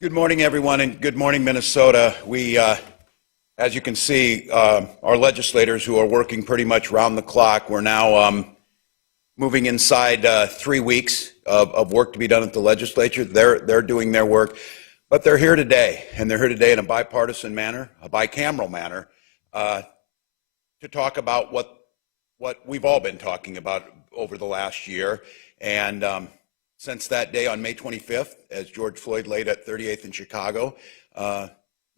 Good morning, everyone, and good morning, Minnesota. As you can see, our legislators who are working pretty much round the clock, we're now moving inside 3 weeks of work to be done at the legislature. They're doing their work, but they're here today, and they're here today in a bipartisan manner, a bicameral manner, to talk about what we've all been talking about over the last year. And since that day on May 25th, as George Floyd laid at 38th in Chicago,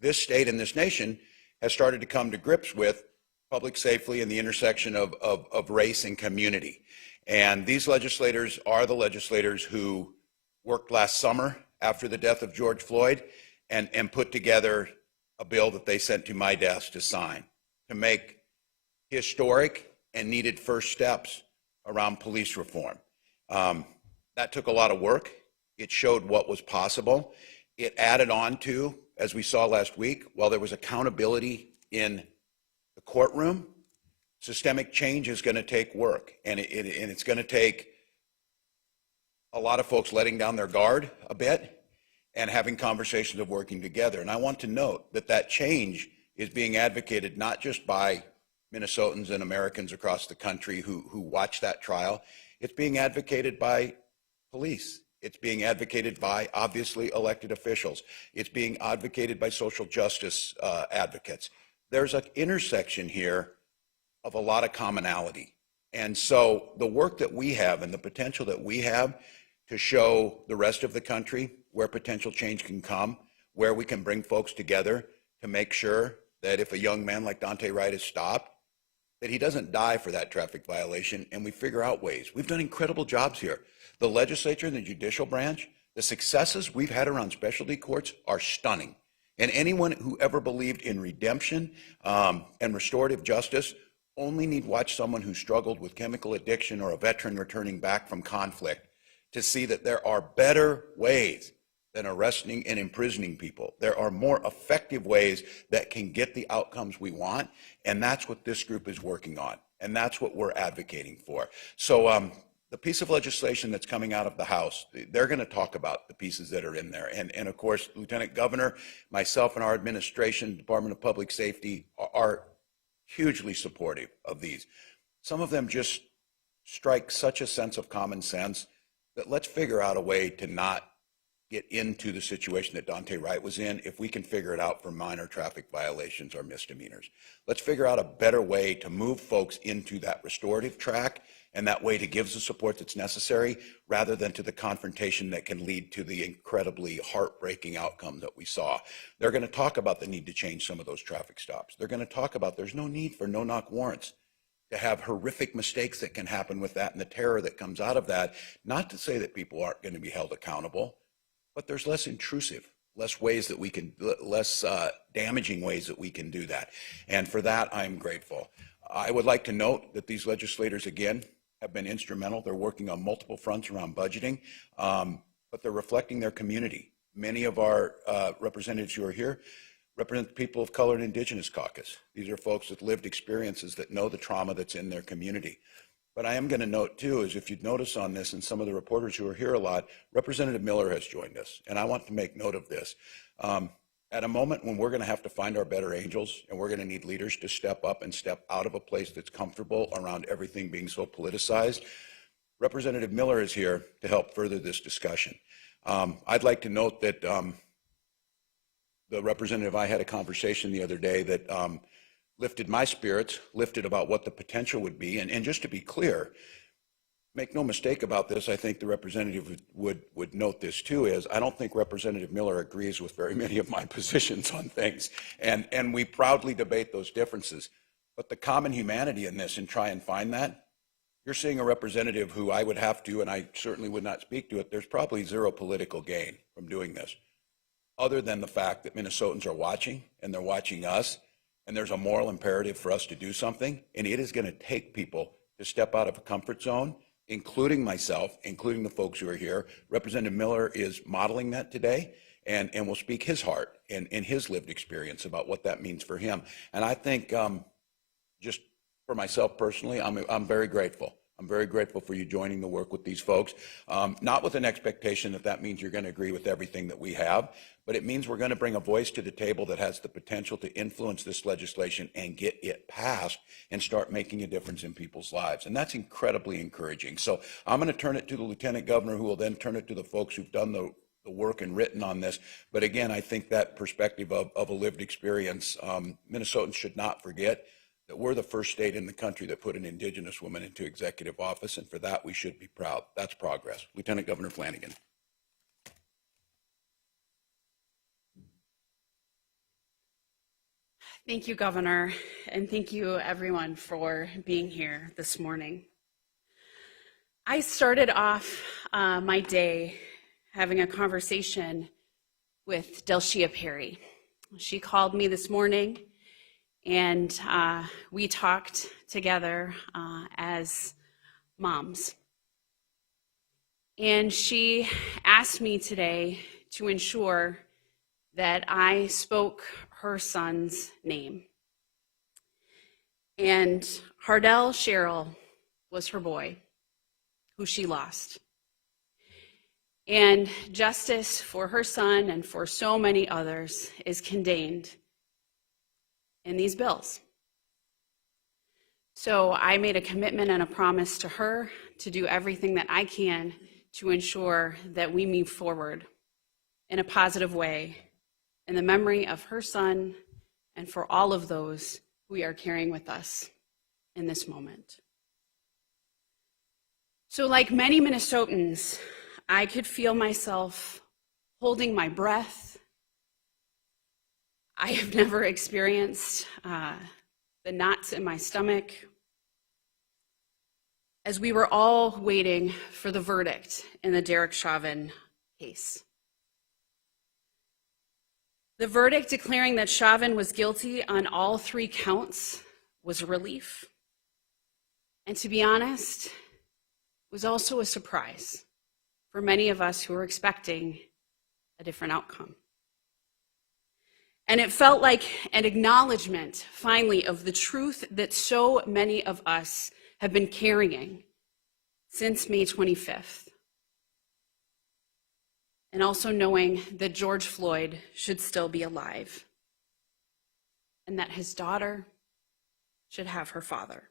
this state and this nation has started to come to grips with public safety and the intersection of race and community. And these legislators are the legislators who worked last summer after the death of George Floyd and put together a bill that they sent to my desk to sign to make historic and needed first steps around police reform. That took a lot of work. It showed what was possible. It added on to, as we saw last week, while there was accountability in the courtroom, systemic change is going to take work, and it's going to take a lot of folks letting down their guard a bit and having conversations of working together. And I want to note that that change is being advocated not just by Minnesotans and Americans across the country who watch that trial. It's being advocated by police. It's being advocated by, obviously, elected officials. It's being advocated by social justice advocates. There's an intersection here of a lot of commonality. And so the work that we have and the potential that we have to show the rest of the country where potential change can come, where we can bring folks together to make sure that if a young man like Daunte Wright is stopped, that he doesn't die for that traffic violation, and we figure out ways. We've done incredible jobs here. The legislature and the judicial branch, the successes we've had around specialty courts are stunning. And anyone who ever believed in redemption and restorative justice only need watch someone who struggled with chemical addiction or a veteran returning back from conflict to see that there are better ways than arresting and imprisoning people. There are more effective ways that can get the outcomes we want, and that's what this group is working on, and that's what we're advocating for. So the piece of legislation that's coming out of the House, they're going to talk about the pieces that are in there. And of course, Lieutenant Governor, myself, and our administration, Department of Public Safety, are hugely supportive of these. Some of them just strike such a sense of common sense that let's figure out a way to not get into the situation that Daunte Wright was in if we can figure it out for minor traffic violations or misdemeanors. Let's figure out a better way to move folks into that restorative track and that way to give the support that's necessary rather than to the confrontation that can lead to the incredibly heartbreaking outcome that we saw. They're going to talk about the need to change some of those traffic stops. They're going to talk about there's no need for no-knock warrants, to have horrific mistakes that can happen with that and the terror that comes out of that. Not to say that people aren't going to be held accountable, but there's less intrusive, less ways that we can, less damaging ways that we can do that. And for that, I'm grateful. I would like to note that these legislators, again, have been instrumental. They're working on multiple fronts around budgeting, but they're reflecting their community. Many of our representatives who are here represent the people of color and indigenous caucus. These are folks with lived experiences that know the trauma that's in their community. But I am going to note, too, is if you'd notice on this, and some of the reporters who are here a lot, Representative Miller has joined us, and I want to make note of this. At a moment when we're going to have to find our better angels, and we're going to need leaders to step up and step out of a place that's comfortable around everything being so politicized, Representative Miller is here to help further this discussion. I'd like to note that the representative, I had a conversation the other day that lifted my spirits, lifted about what the potential would be. And just to be clear, make no mistake about this, I think the representative would note this too, is I don't think Representative Miller agrees with very many of my positions on things. And we proudly debate those differences. But the common humanity in this and try and find that, you're seeing a representative who I would have to, and I certainly would not speak to it, there's probably zero political gain from doing this, other than the fact that Minnesotans are watching, and they're watching us, and there's a moral imperative for us to do something, and it is going to take people to step out of a comfort zone, including myself, including the folks who are here. Representative Miller is modeling that today, and will speak his heart and his lived experience about what that means for him. And I think just for myself personally, I'm very grateful. I'm very grateful for you joining the work with these folks, not with an expectation that that means you're going to agree with everything that we have, but it means we're going to bring a voice to the table that has the potential to influence this legislation and get it passed and start making a difference in people's lives. And that's incredibly encouraging. So I'm going to turn it to the Lieutenant Governor, who will then turn it to the folks who've done the work and written on this. But again, I think that perspective of a lived experience, Minnesotans should not forget that we're the first state in the country that put an Indigenous woman into executive office, and for that we should be proud. That's progress. Lieutenant Governor Flanagan. Thank you, Governor, and thank you everyone for being here this morning. I started off my day having a conversation with Delshia Perry. She called me this morning and we talked together as moms. And she asked me today to ensure that I spoke her son's name. And Hardell Sherrill was her boy, who she lost. And justice for her son and for so many others is contained in these bills. So I made a commitment and a promise to her to do everything that I can to ensure that we move forward in a positive way in the memory of her son and for all of those we are carrying with us in this moment. So like many Minnesotans, I could feel myself holding my breath. I have never experienced the knots in my stomach as we were all waiting for the verdict in the Derek Chauvin case. The verdict declaring that Chauvin was guilty on all 3 counts was a relief. And to be honest, it was also a surprise for many of us who were expecting a different outcome. And it felt like an acknowledgement, finally, of the truth that so many of us have been carrying since May 25th. And also knowing that George Floyd should still be alive and that his daughter should have her father.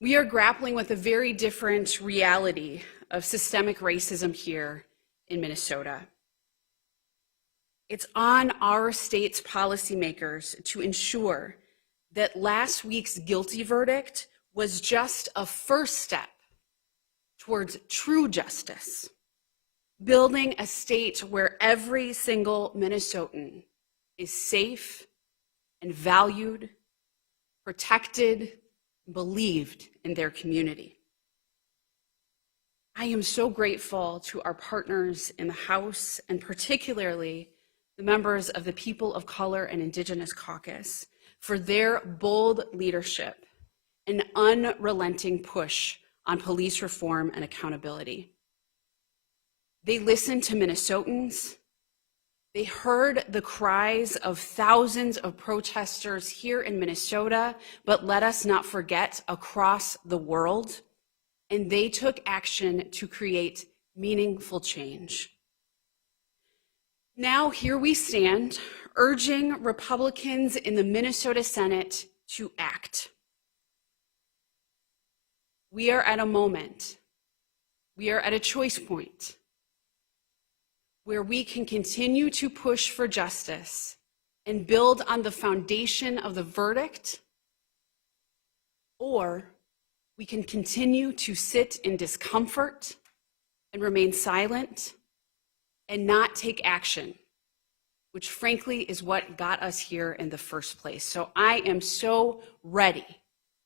We are grappling with a very different reality of systemic racism here in Minnesota. It's on our state's policymakers to ensure that last week's guilty verdict was just a first step towards true justice, building a state where every single Minnesotan is safe and valued, protected, believed in their community. I am so grateful to our partners in the House, and particularly the members of the People of Color and Indigenous Caucus, for their bold leadership and unrelenting push on police reform and accountability. They listened to Minnesotans. They heard the cries of thousands of protesters here in Minnesota, but let us not forget across the world. And they took action to create meaningful change. Now here we stand, urging Republicans in the Minnesota Senate to act. We are at a moment, we are at a choice point where we can continue to push for justice and build on the foundation of the verdict, or we can continue to sit in discomfort and remain silent and not take action, which frankly is what got us here in the first place. So I am so ready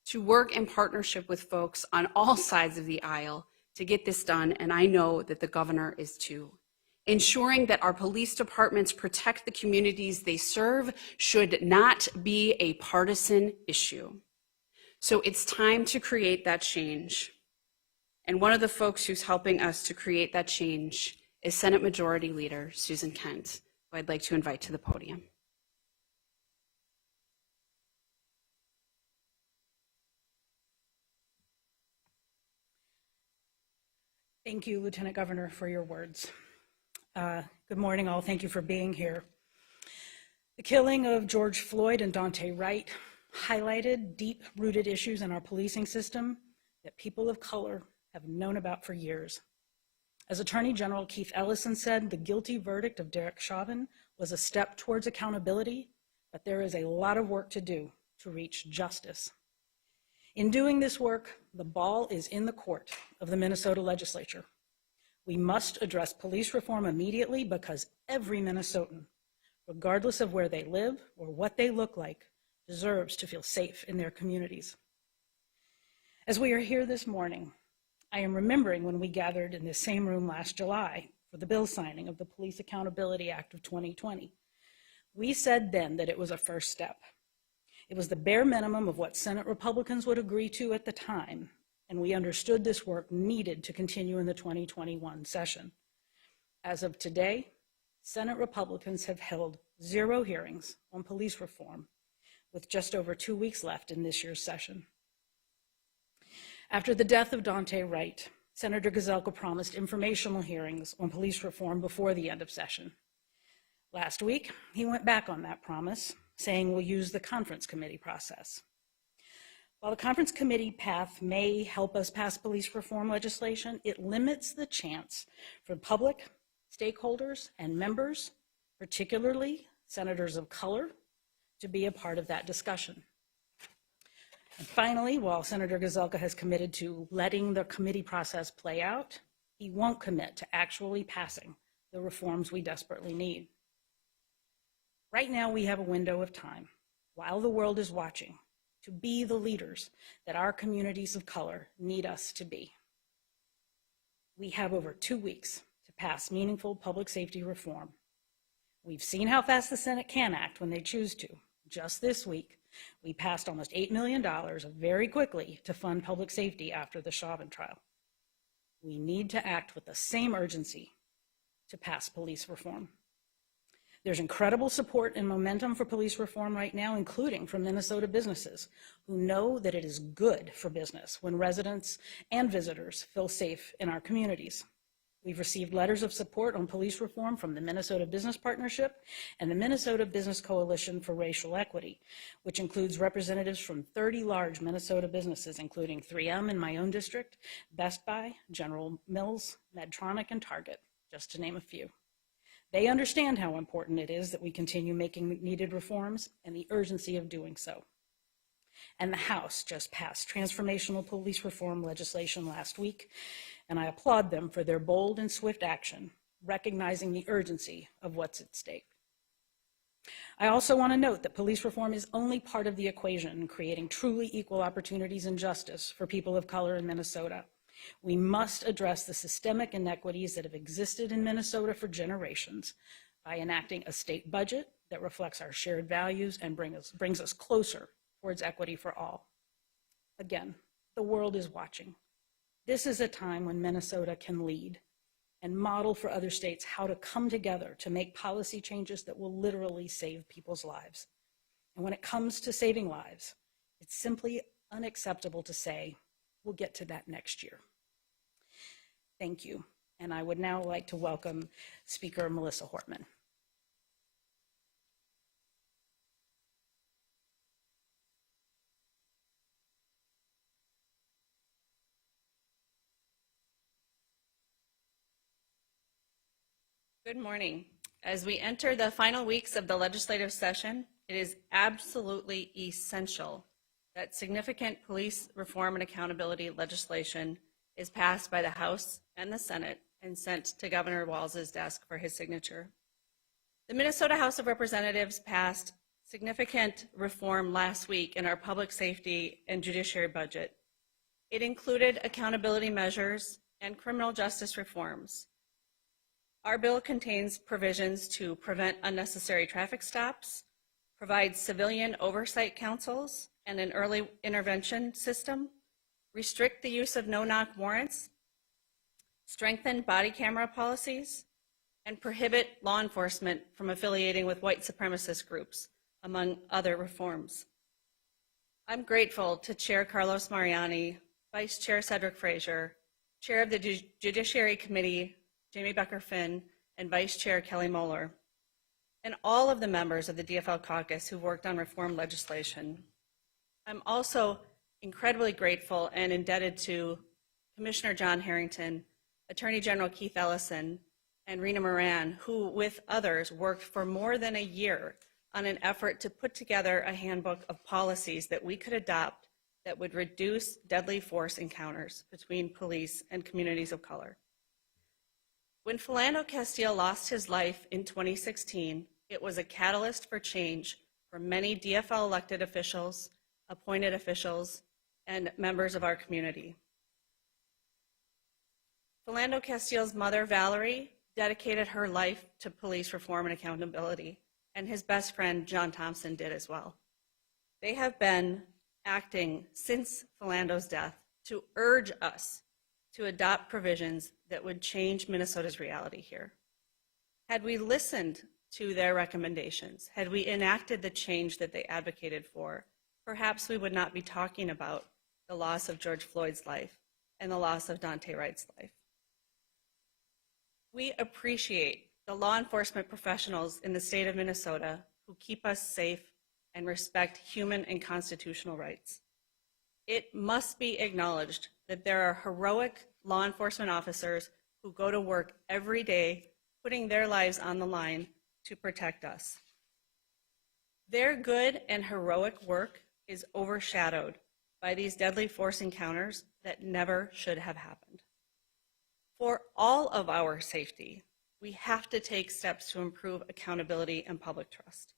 to work in partnership with folks on all sides of the aisle to get this done, and I know that the governor is too. Ensuring that our police departments protect the communities they serve should not be a partisan issue. So it's time to create that change. And one of the folks who's helping us to create that change is Senate Majority Leader Susan Kent, who I'd like to invite to the podium. Thank you, Lieutenant Governor, for your words. Good morning, all. Thank you for being here. The killing of George Floyd and Daunte Wright highlighted deep-rooted issues in our policing system that people of color have known about for years. As Attorney General Keith Ellison said, the guilty verdict of Derek Chauvin was a step towards accountability, but there is a lot of work to do to reach justice. In doing this work, the ball is in the court of the Minnesota legislature. We must address police reform immediately because every Minnesotan, regardless of where they live or what they look like, deserves to feel safe in their communities. As we are here this morning, I am remembering when we gathered in this same room last July for the bill signing of the Police Accountability Act of 2020. We said then that it was a first step. It was the bare minimum of what Senate Republicans would agree to at the time, and we understood this work needed to continue in the 2021 session. As of today, Senate Republicans have held 0 hearings on police reform, with just over 2 weeks left in this year's session. After the death of Daunte Wright, Senator Gazelka promised informational hearings on police reform before the end of session. Last week, he went back on that promise, saying we'll use the conference committee process. While the conference committee path may help us pass police reform legislation, it limits the chance for public, stakeholders, and members, particularly senators of color, to be a part of that discussion. And finally, while Senator Gazelka has committed to letting the committee process play out, he won't commit to actually passing the reforms we desperately need. Right now, we have a window of time, while the world is watching, to be the leaders that our communities of color need us to be. We have over 2 weeks to pass meaningful public safety reform. We've seen how fast the Senate can act when they choose to. Just this week, we passed almost $8 million very quickly to fund public safety after the Chauvin trial. We need to act with the same urgency to pass police reform. There's incredible support and momentum for police reform right now, including from Minnesota businesses who know that it is good for business when residents and visitors feel safe in our communities. We've received letters of support on police reform from the Minnesota Business Partnership and the Minnesota Business Coalition for Racial Equity, which includes representatives from 30 large Minnesota businesses, including 3M in my own district, Best Buy, General Mills, Medtronic, and Target, just to name a few. They understand how important it is that we continue making needed reforms and the urgency of doing so. And the House just passed transformational police reform legislation last week, and I applaud them for their bold and swift action, recognizing the urgency of what's at stake. I also want to note that police reform is only part of the equation in creating truly equal opportunities and justice for people of color in Minnesota. We must address the systemic inequities that have existed in Minnesota for generations by enacting a state budget that reflects our shared values and brings us closer towards equity for all. Again, the world is watching. This is a time when Minnesota can lead and model for other states how to come together to make policy changes that will literally save people's lives. And when it comes to saving lives, it's simply unacceptable to say, we'll get to that next year. Thank you. And I would now like to welcome Speaker Melissa Hortman. Good morning. As we enter the final weeks of the legislative session, it is absolutely essential that significant police reform and accountability legislation is passed by the House and the Senate and sent to Governor Walz's desk for his signature. The Minnesota House of Representatives passed significant reform last week in our public safety and judiciary budget. It included accountability measures and criminal justice reforms. Our bill contains provisions to prevent unnecessary traffic stops, provide civilian oversight councils and an early intervention system, restrict the use of no-knock warrants, strengthen body camera policies, and prohibit law enforcement from affiliating with white supremacist groups, among other reforms. I'm grateful to Chair Carlos Mariani, Vice Chair Cedric Frazier, Chair of the Judiciary Committee, Jamie Becker-Finn, and Vice Chair Kelly Moeller, and all of the members of the DFL caucus who worked on reform legislation. I'm also incredibly grateful and indebted to Commissioner John Harrington, Attorney General Keith Ellison, and Rena Moran, who, with others, worked for more than a year on an effort to put together a handbook of policies that we could adopt that would reduce deadly force encounters between police and communities of color. When Philando Castile lost his life in 2016, it was a catalyst for change for many DFL elected officials, appointed officials, and members of our community. Philando Castile's mother, Valerie, dedicated her life to police reform and accountability, and his best friend, John Thompson, did as well. They have been acting since Philando's death to urge us to adopt provisions that would change Minnesota's reality here. Had we listened to their recommendations, had we enacted the change that they advocated for, perhaps we would not be talking about the loss of George Floyd's life and the loss of Dante Wright's life. We appreciate the law enforcement professionals in the state of Minnesota who keep us safe and respect human and constitutional rights. It must be acknowledged that there are heroic law enforcement officers who go to work every day, putting their lives on the line to protect us. Their good and heroic work is overshadowed by these deadly force encounters that never should have happened. For all of our safety, we have to take steps to improve accountability and public trust.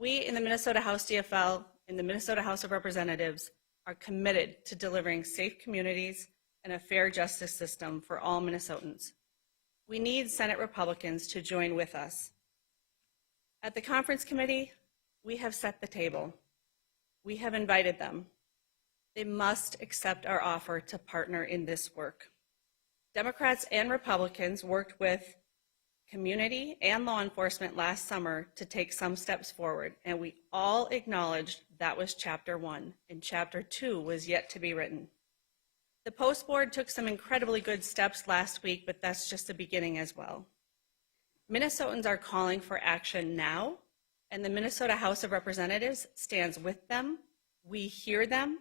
We in the Minnesota House DFL and the Minnesota House of Representatives are committed to delivering safe communities and a fair justice system for all Minnesotans. We need Senate Republicans to join with us. At the conference committee, we have set the table. We have invited them. They must accept our offer to partner in this work. Democrats and Republicans worked with community and law enforcement last summer to take some steps forward, and we all acknowledged that was chapter 1, and chapter 2 was yet to be written. The Post Board took some incredibly good steps last week, but that's just the beginning as well. Minnesotans are calling for action now, and the Minnesota House of Representatives stands with them. We hear them,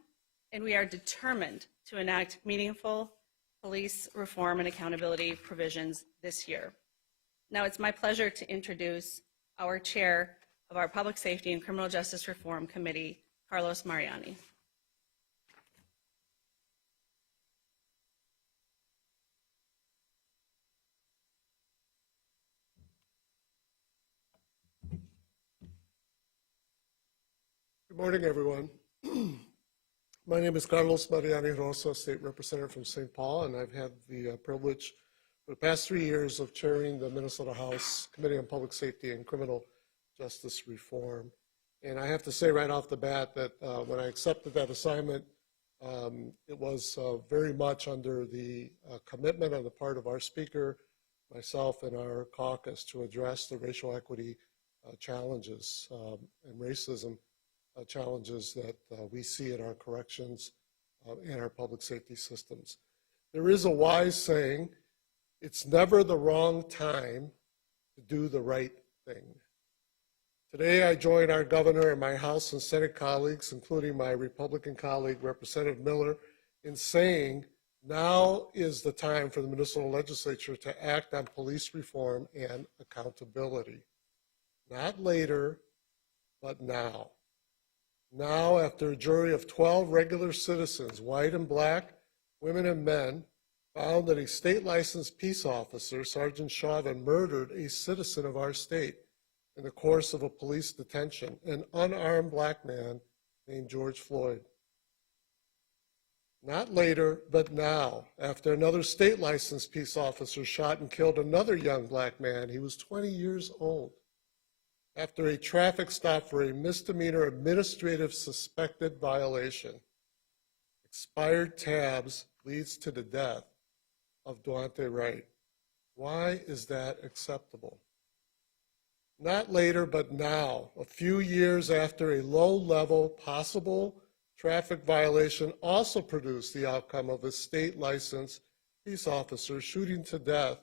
and we are determined to enact meaningful police reform and accountability provisions this year. Now it's my pleasure to introduce our chair of our Public Safety and Criminal Justice Reform Committee, Carlos Mariani. Good morning, everyone. My name is Carlos Mariani Rosa, State Representative from St. Paul, and I've had the privilege for the past 3 years of chairing the Minnesota House Committee on Public Safety and Criminal Justice Reform. And I have to say right off the bat that when I accepted that assignment, it was very much under the commitment on the part of our speaker, myself, and our caucus to address the racial equity challenges and racism challenges that we see in our corrections and our public safety systems. There is a wise saying, it's never the wrong time to do the right thing. Today I join our governor and my House and Senate colleagues, including my Republican colleague, Representative Miller, in saying now is the time for the Minnesota legislature to act on police reform and accountability. Not later, but now. Now, after a jury of 12 regular citizens, white and black, women and men, found that a state-licensed peace officer, Sergeant Chauvin, murdered a citizen of our state in the course of a police detention, an unarmed black man named George Floyd. Not later, but now, after another state-licensed peace officer shot and killed another young black man. He was 20 years old. After a traffic stop for a misdemeanor administrative suspected violation. Expired tabs leads to the death of Dante Wright. Why is that acceptable? Not later, but now, a few years after a low-level possible traffic violation also produced the outcome of a state-licensed peace officer shooting to death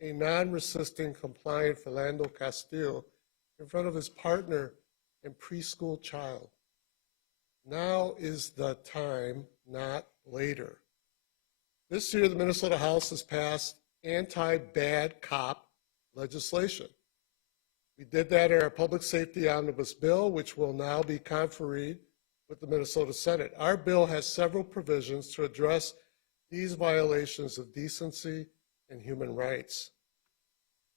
a non-resisting, compliant Philando Castile in front of his partner and preschool child. Now is the time, not later. This year, the Minnesota House has passed anti-bad cop legislation. We did that in our Public Safety Omnibus Bill, which will now be confereed with the Minnesota Senate. Our bill has several provisions to address these violations of decency and human rights.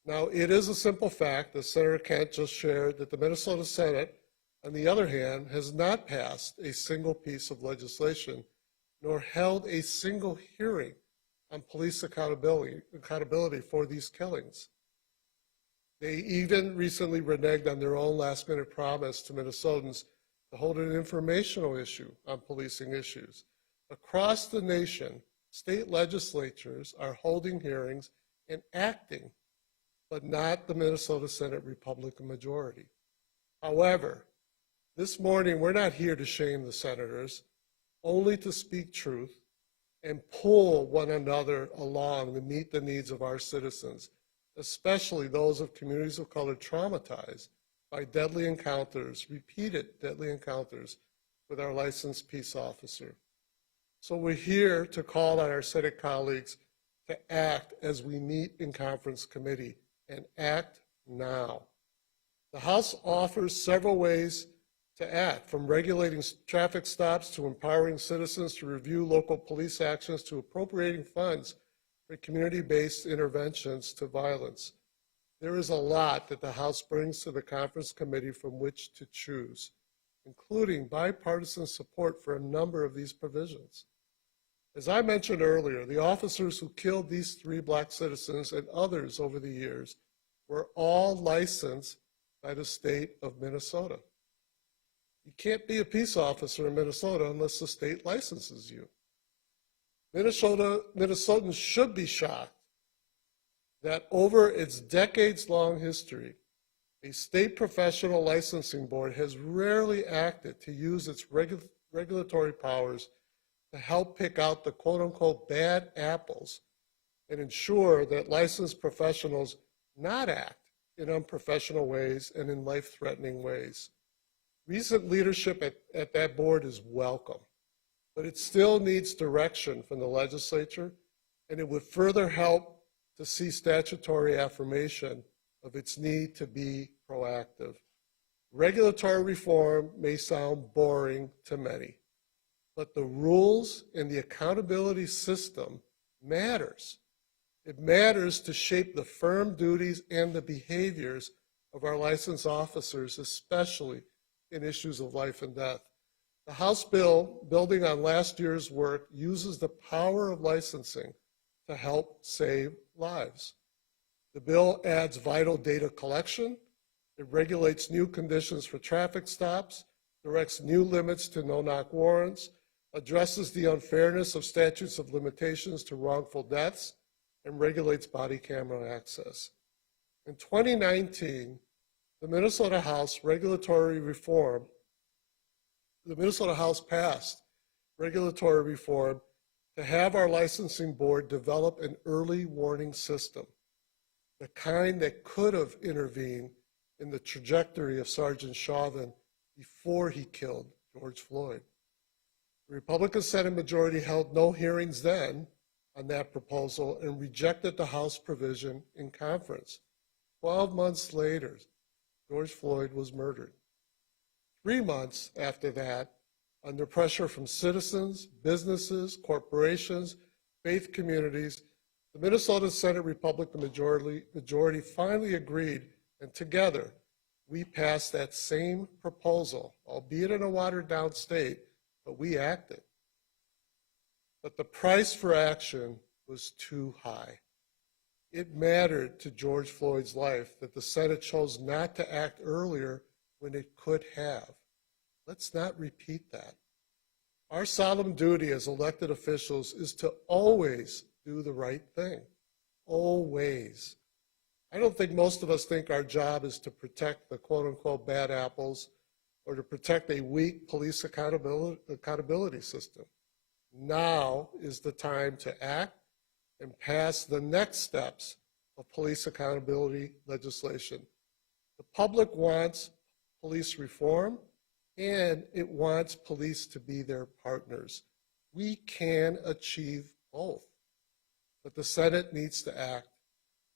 Now, it is a simple fact that Senator Kent just shared that the Minnesota Senate, on the other hand, has not passed a single piece of legislation nor held a single hearing on police accountability for these killings. They even recently reneged on their own last-minute promise to Minnesotans to hold an informational issue on policing issues. Across the nation, state legislatures are holding hearings and acting, but not the Minnesota Senate Republican majority. However, this morning, we're not here to shame the senators, only to speak truth and pull one another along to meet the needs of our citizens, especially those of communities of color traumatized by deadly encounters, repeated deadly encounters with our licensed peace officer. So we're here to call on our Senate colleagues to act as we meet in conference committee, and act now. The House offers several ways to act, from regulating traffic stops to empowering citizens to review local police actions to appropriating funds for community-based interventions to violence. There is a lot that the House brings to the conference committee from which to choose, including bipartisan support for a number of these provisions. As I mentioned earlier, the officers who killed these 3 Black citizens and others over the years were all licensed by the state of Minnesota. You can't be a peace officer in Minnesota unless the state licenses you. Minnesotans should be shocked that over its decades-long history, a state professional licensing board has rarely acted to use its regulatory powers to help pick out the quote-unquote bad apples and ensure that licensed professionals not act in unprofessional ways and in life-threatening ways. Recent leadership at that board is welcome, but it still needs direction from the legislature, and it would further help to see statutory affirmation of its need to be proactive. Regulatory reform may sound boring to many, but the rules and the accountability system matters. It matters to shape the firm duties and the behaviors of our licensed officers, especially in issues of life and death. The House bill, building on last year's work, uses the power of licensing to help save lives. The bill adds vital data collection. It regulates new conditions for traffic stops, directs new limits to no-knock warrants, addresses the unfairness of statutes of limitations to wrongful deaths, and regulates body camera access. In 2019, the Minnesota House passed regulatory reform to have our licensing board develop an early warning system, the kind that could have intervened in the trajectory of Sergeant Chauvin before he killed George Floyd. The Republican Senate majority held no hearings then on that proposal and rejected the House provision in conference. 12 months later, George Floyd was murdered. 3 months after that, under pressure from citizens, businesses, corporations, faith communities, the Minnesota Senate Republican majority finally agreed, and together we passed that same proposal, albeit in a watered-down state, but we acted. But the price for action was too high. It mattered to George Floyd's life that the Senate chose not to act earlier when it could have. Let's not repeat that. Our solemn duty as elected officials is to always do the right thing. Always. I don't think most of us think our job is to protect the quote-unquote bad apples or to protect a weak police accountability system. Now is the time to act and pass the next steps of police accountability legislation. The public wants police reform, and it wants police to be their partners. We can achieve both, but the Senate needs to act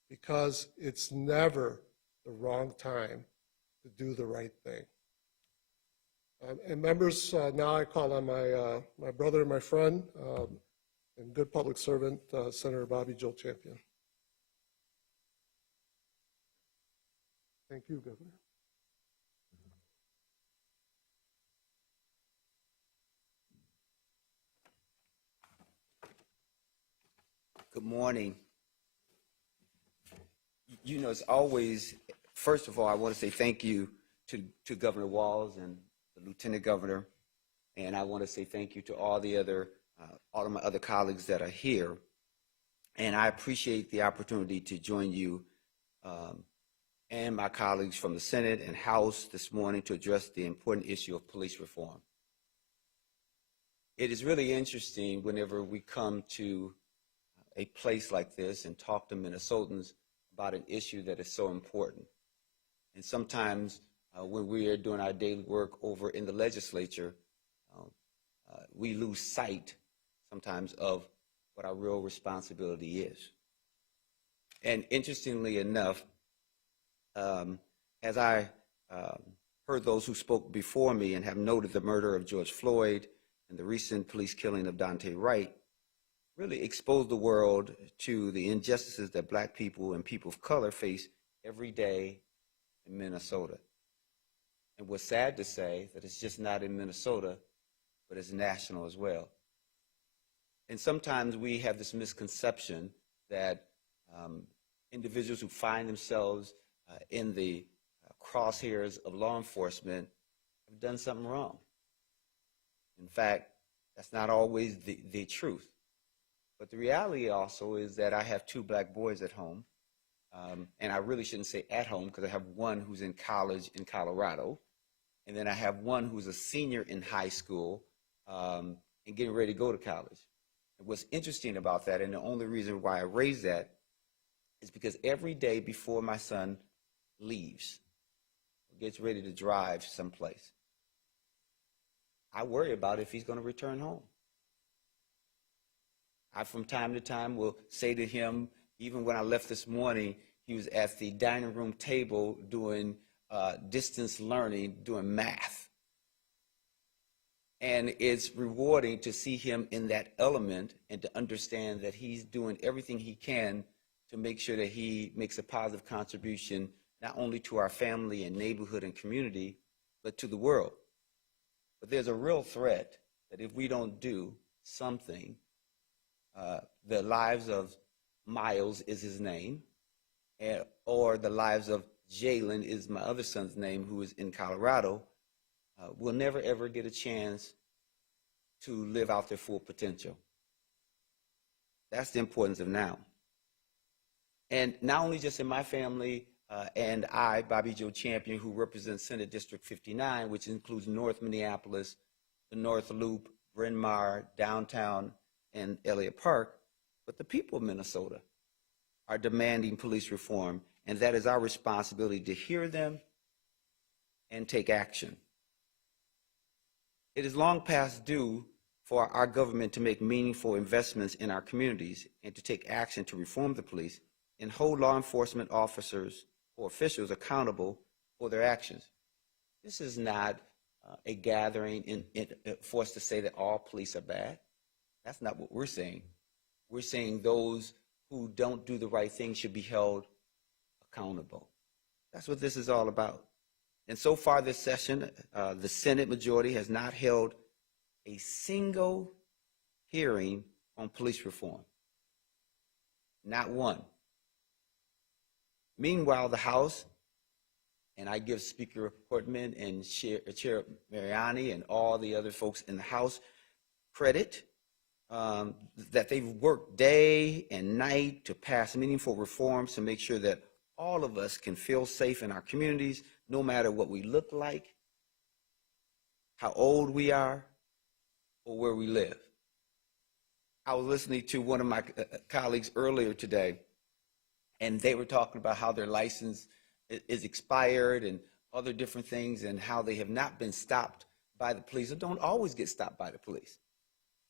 because it's never the wrong time to do the right thing. And members, now I call on my brother and my friend and good public servant, Senator Bobby Joe Champion. Thank you, Governor. Good morning. You know, it's always, first of all, I want to say thank you to Governor Walz and the Lieutenant Governor, and I want to say thank you to all of my other colleagues that are here. And I appreciate the opportunity to join you and my colleagues from the Senate and House this morning to address the important issue of police reform. It is really interesting whenever we come to a place like this and talk to Minnesotans about an issue that is so important. And sometimes when we are doing our daily work over in the legislature, we lose sight sometimes of what our real responsibility is. And interestingly enough, as I heard those who spoke before me and have noted the murder of George Floyd and the recent police killing of Daunte Wright, really exposed the world to the injustices that Black people and people of color face every day in Minnesota. And what's sad to say that it's just not in Minnesota, but it's national as well. And sometimes we have this misconception that individuals who find themselves in the crosshairs of law enforcement have done something wrong. In fact, that's not always the truth. But the reality also is that I have 2 Black boys at home, and I really shouldn't say at home because I have one who's in college in Colorado, and then I have one who's a senior in high school and getting ready to go to college. And what's interesting about that, and the only reason why I raise that, is because every day before my son leaves, gets ready to drive someplace, I worry about if he's going to return home. I, from time to time, will say to him, even when I left this morning, he was at the dining room table doing distance learning, doing math. And it's rewarding to see him in that element and to understand that he's doing everything he can to make sure that he makes a positive contribution, not only to our family and neighborhood and community, but to the world. But there's a real threat that if we don't do something, the lives of Miles is his name, or the lives of Jalen is my other son's name, who is in Colorado, will never ever get a chance to live out their full potential. That's the importance of now. And not only just in my family, and I, Bobby Joe Champion, who represents Senate District 59, which includes North Minneapolis, the North Loop, Bryn Mawr, downtown, and Elliott Park, but the people of Minnesota are demanding police reform, and that is our responsibility to hear them and take action. It is long past due for our government to make meaningful investments in our communities and to take action to reform the police and hold law enforcement officers or officials accountable for their actions. This is not a gathering for us to say that all police are bad. That's not what we're saying. We're saying those who don't do the right thing should be held accountable. That's what this is all about. And so far this session, the Senate majority has not held a single hearing on police reform. Not one. Meanwhile, the House, and I give Speaker Portman and Chair Mariani and all the other folks in the House credit that they've worked day and night to pass meaningful reforms to make sure that all of us can feel safe in our communities, no matter what we look like, how old we are, or where we live. I was listening to one of my colleagues earlier today, and they were talking about how their license is expired and other different things, and how they have not been stopped by the police, or don't always get stopped by the police.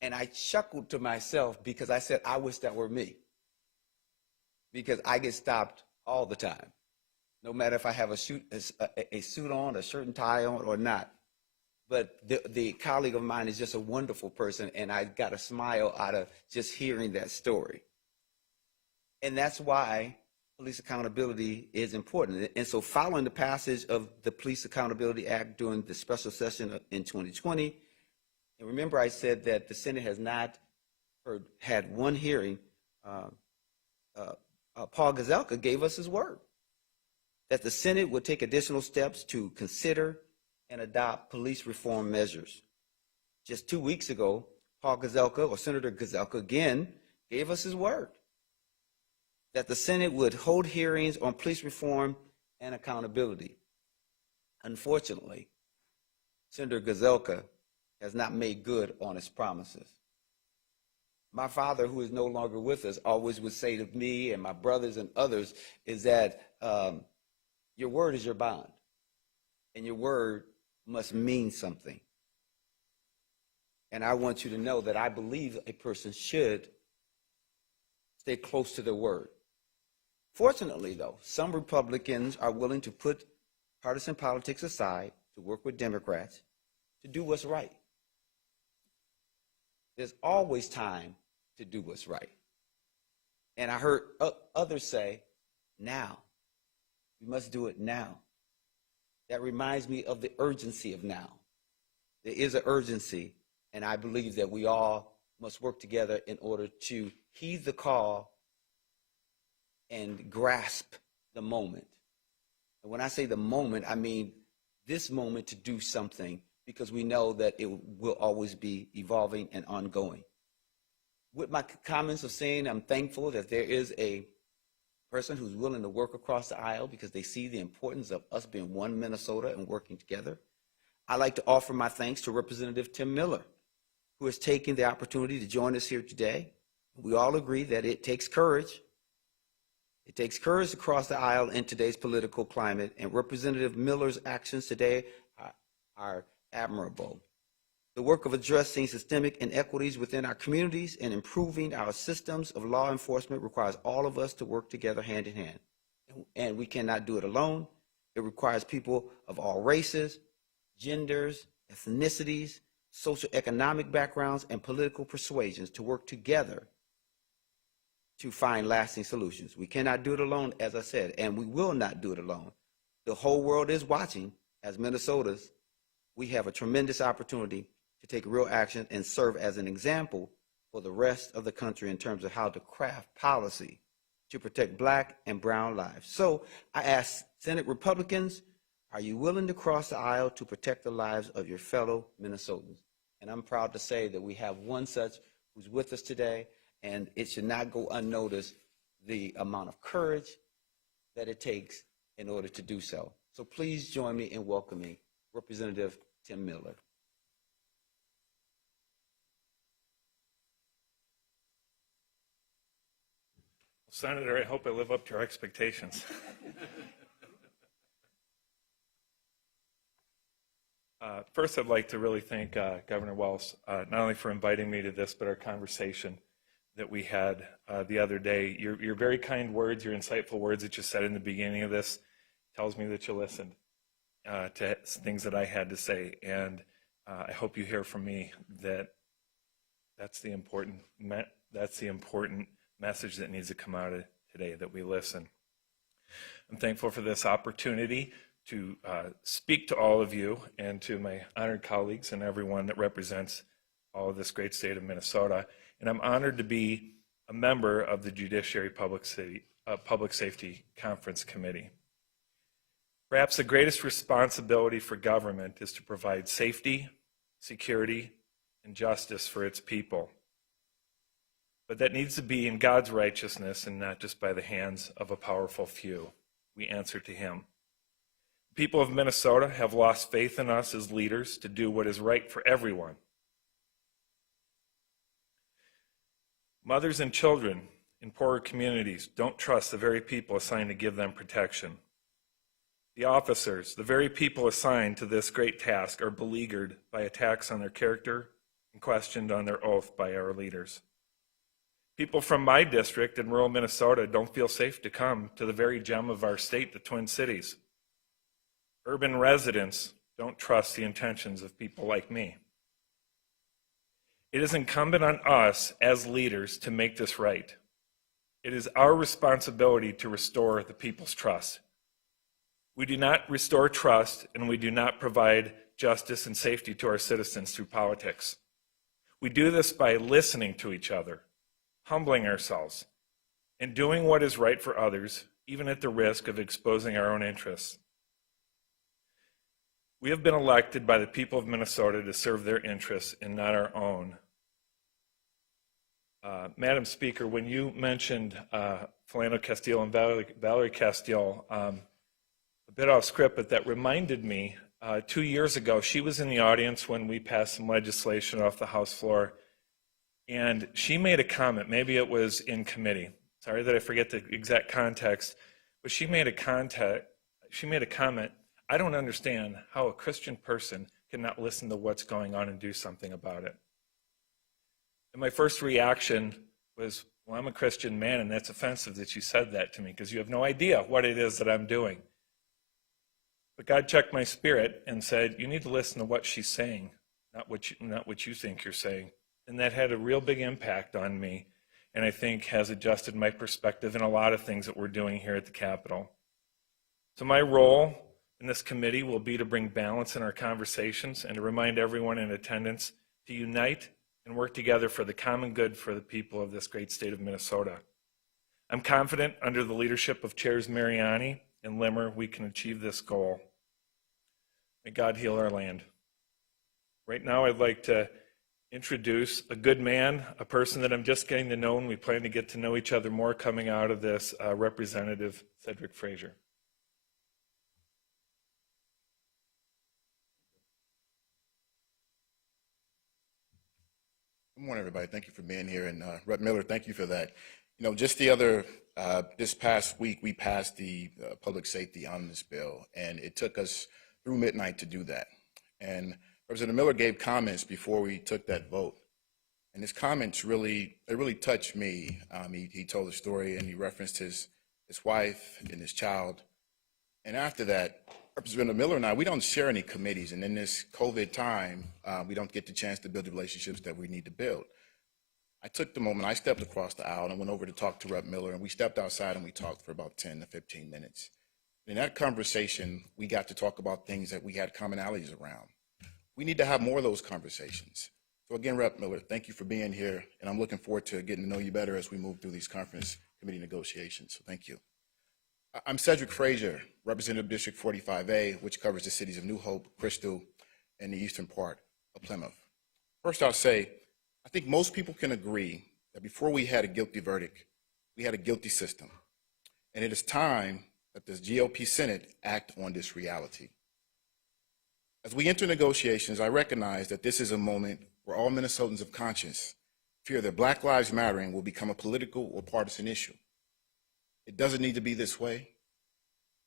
And I chuckled to myself because I said, I wish that were me. Because I get stopped all the time, no matter if I have a suit on, a shirt and tie on, or not. But the colleague of mine is just a wonderful person, and I got a smile out of just hearing that story. And that's why police accountability is important. And so following the passage of the Police Accountability Act during the special session in 2020, and remember I said that the Senate has not had one hearing, Paul Gazelka gave us his word that the Senate would take additional steps to consider and adopt police reform measures. Just 2 weeks ago, Paul Gazelka, or Senator Gazelka again, gave us his word that the Senate would hold hearings on police reform and accountability. Unfortunately, Senator Gazelka has not made good on his promises. My father, who is no longer with us, always would say to me and my brothers and others is that your word is your bond, and your word must mean something. And I want you to know that I believe a person should stay close to their word. Fortunately, though, some Republicans are willing to put partisan politics aside to work with Democrats to do what's right. There's always time to do what's right. And I heard others say, now. We must do it now. That reminds me of the urgency of now. There is an urgency, and I believe that we all must work together in order to heed the call and grasp the moment. And when I say the moment, I mean this moment to do something, because we know that it will always be evolving and ongoing. With my comments of saying I'm thankful that there is a person who's willing to work across the aisle because they see the importance of us being one Minnesota and working together, I'd like to offer my thanks to Representative Tim Miller, who has taken the opportunity to join us here today. We all agree that it takes courage. It takes courage to cross the aisle in today's political climate, and Representative Miller's actions today are admirable. The work of addressing systemic inequities within our communities and improving our systems of law enforcement requires all of us to work together hand in hand. And we cannot do it alone. It requires people of all races, genders, ethnicities, socioeconomic backgrounds, and political persuasions to work together to find lasting solutions. We cannot do it alone, as I said, and we will not do it alone. The whole world is watching. As Minnesotans, we have a tremendous opportunity to take real action and serve as an example for the rest of the country in terms of how to craft policy to protect Black and brown lives. So I ask Senate Republicans, are you willing to cross the aisle to protect the lives of your fellow Minnesotans? And I'm proud to say that we have one such who's with us today, and it should not go unnoticed the amount of courage that it takes in order to do so. So please join me in welcoming Representative Tim Miller. Senator, I hope I live up to your expectations. First, I'd like to really thank Governor Walz, not only for inviting me to this, but our conversation that we had the other day. Your very kind words, your insightful words that you said in the beginning of this tells me that you listened to things that I had to say. And I hope you hear from me that that's the important message that needs to come out of today, that we listen. I'm thankful for this opportunity to speak to all of you and to my honored colleagues and everyone that represents all of this great state of Minnesota. And I'm honored to be a member of the Judiciary Public Safety Conference Committee. Perhaps the greatest responsibility for government is to provide safety, security, and justice for its people. But that needs to be in God's righteousness and not just by the hands of a powerful few. We answer to Him. People of Minnesota have lost faith in us as leaders to do what is right for everyone. Mothers and children in poorer communities don't trust the very people assigned to give them protection. The officers, the very people assigned to this great task, are beleaguered by attacks on their character and questioned on their oath by our leaders. People from my district in rural Minnesota don't feel safe to come to the very gem of our state, the Twin Cities. Urban residents don't trust the intentions of people like me. It is incumbent on us as leaders to make this right. It is our responsibility to restore the people's trust. We do not restore trust, and we do not provide justice and safety to our citizens through politics. We do this by listening to each other, humbling ourselves, and doing what is right for others, even at the risk of exposing our own interests. We have been elected by the people of Minnesota to serve their interests and not our own. Madam Speaker, when you mentioned Philando Castile and Valerie Castile, a bit off script, but that reminded me, 2 years ago, she was in the audience when we passed some legislation off the House floor, and she made a comment. Maybe it was in committee. Sorry that I forget the exact context, but she made a comment. I don't understand how a Christian person cannot listen to what's going on and do something about it. And my first reaction was, well, I'm a Christian man, and that's offensive that you said that to me, because you have no idea what it is that I'm doing. But God checked my spirit and said, you need to listen to what she's saying, not what you think you're saying. And that had a real big impact on me, and I think has adjusted my perspective in a lot of things that we're doing here at the Capitol. So my role in this committee will be to bring balance in our conversations and to remind everyone in attendance to unite and work together for the common good for the people of this great state of Minnesota. I'm confident under the leadership of Chairs Mariani and Limmer, we can achieve this goal. May God heal our land. Right now, I'd like to introduce a good man, a person that I'm just getting to know, and we plan to get to know each other more coming out of this, Representative Cedric Frazier. Good morning, everybody. Thank you for being here. And Rep. Miller, thank you for that. You know, just this past week, we passed the public safety omnibus bill, and it took us through midnight to do that. And Representative Miller gave comments before we took that vote. And his comments really touched me. He told a story, and he referenced his wife and his child. And after that, Representative Miller and I, we don't share any committees, and in this COVID time, we don't get the chance to build the relationships that we need to build. I took the moment, I stepped across the aisle and went over to talk to Rep. Miller, and we stepped outside and we talked for about 10 to 15 minutes. In that conversation, we got to talk about things that we had commonalities around. We need to have more of those conversations. So again, Rep. Miller, thank you for being here, and I'm looking forward to getting to know you better as we move through these conference committee negotiations, so thank you. I'm Cedric Frazier, Representative District 45A, which covers the cities of New Hope, Crystal, and the eastern part of Plymouth. First, I'll say, I think most people can agree that before we had a guilty verdict, we had a guilty system. And it is time that the GOP Senate act on this reality. As we enter negotiations, I recognize that this is a moment where all Minnesotans of conscience fear that Black Lives Mattering will become a political or partisan issue. It doesn't need to be this way.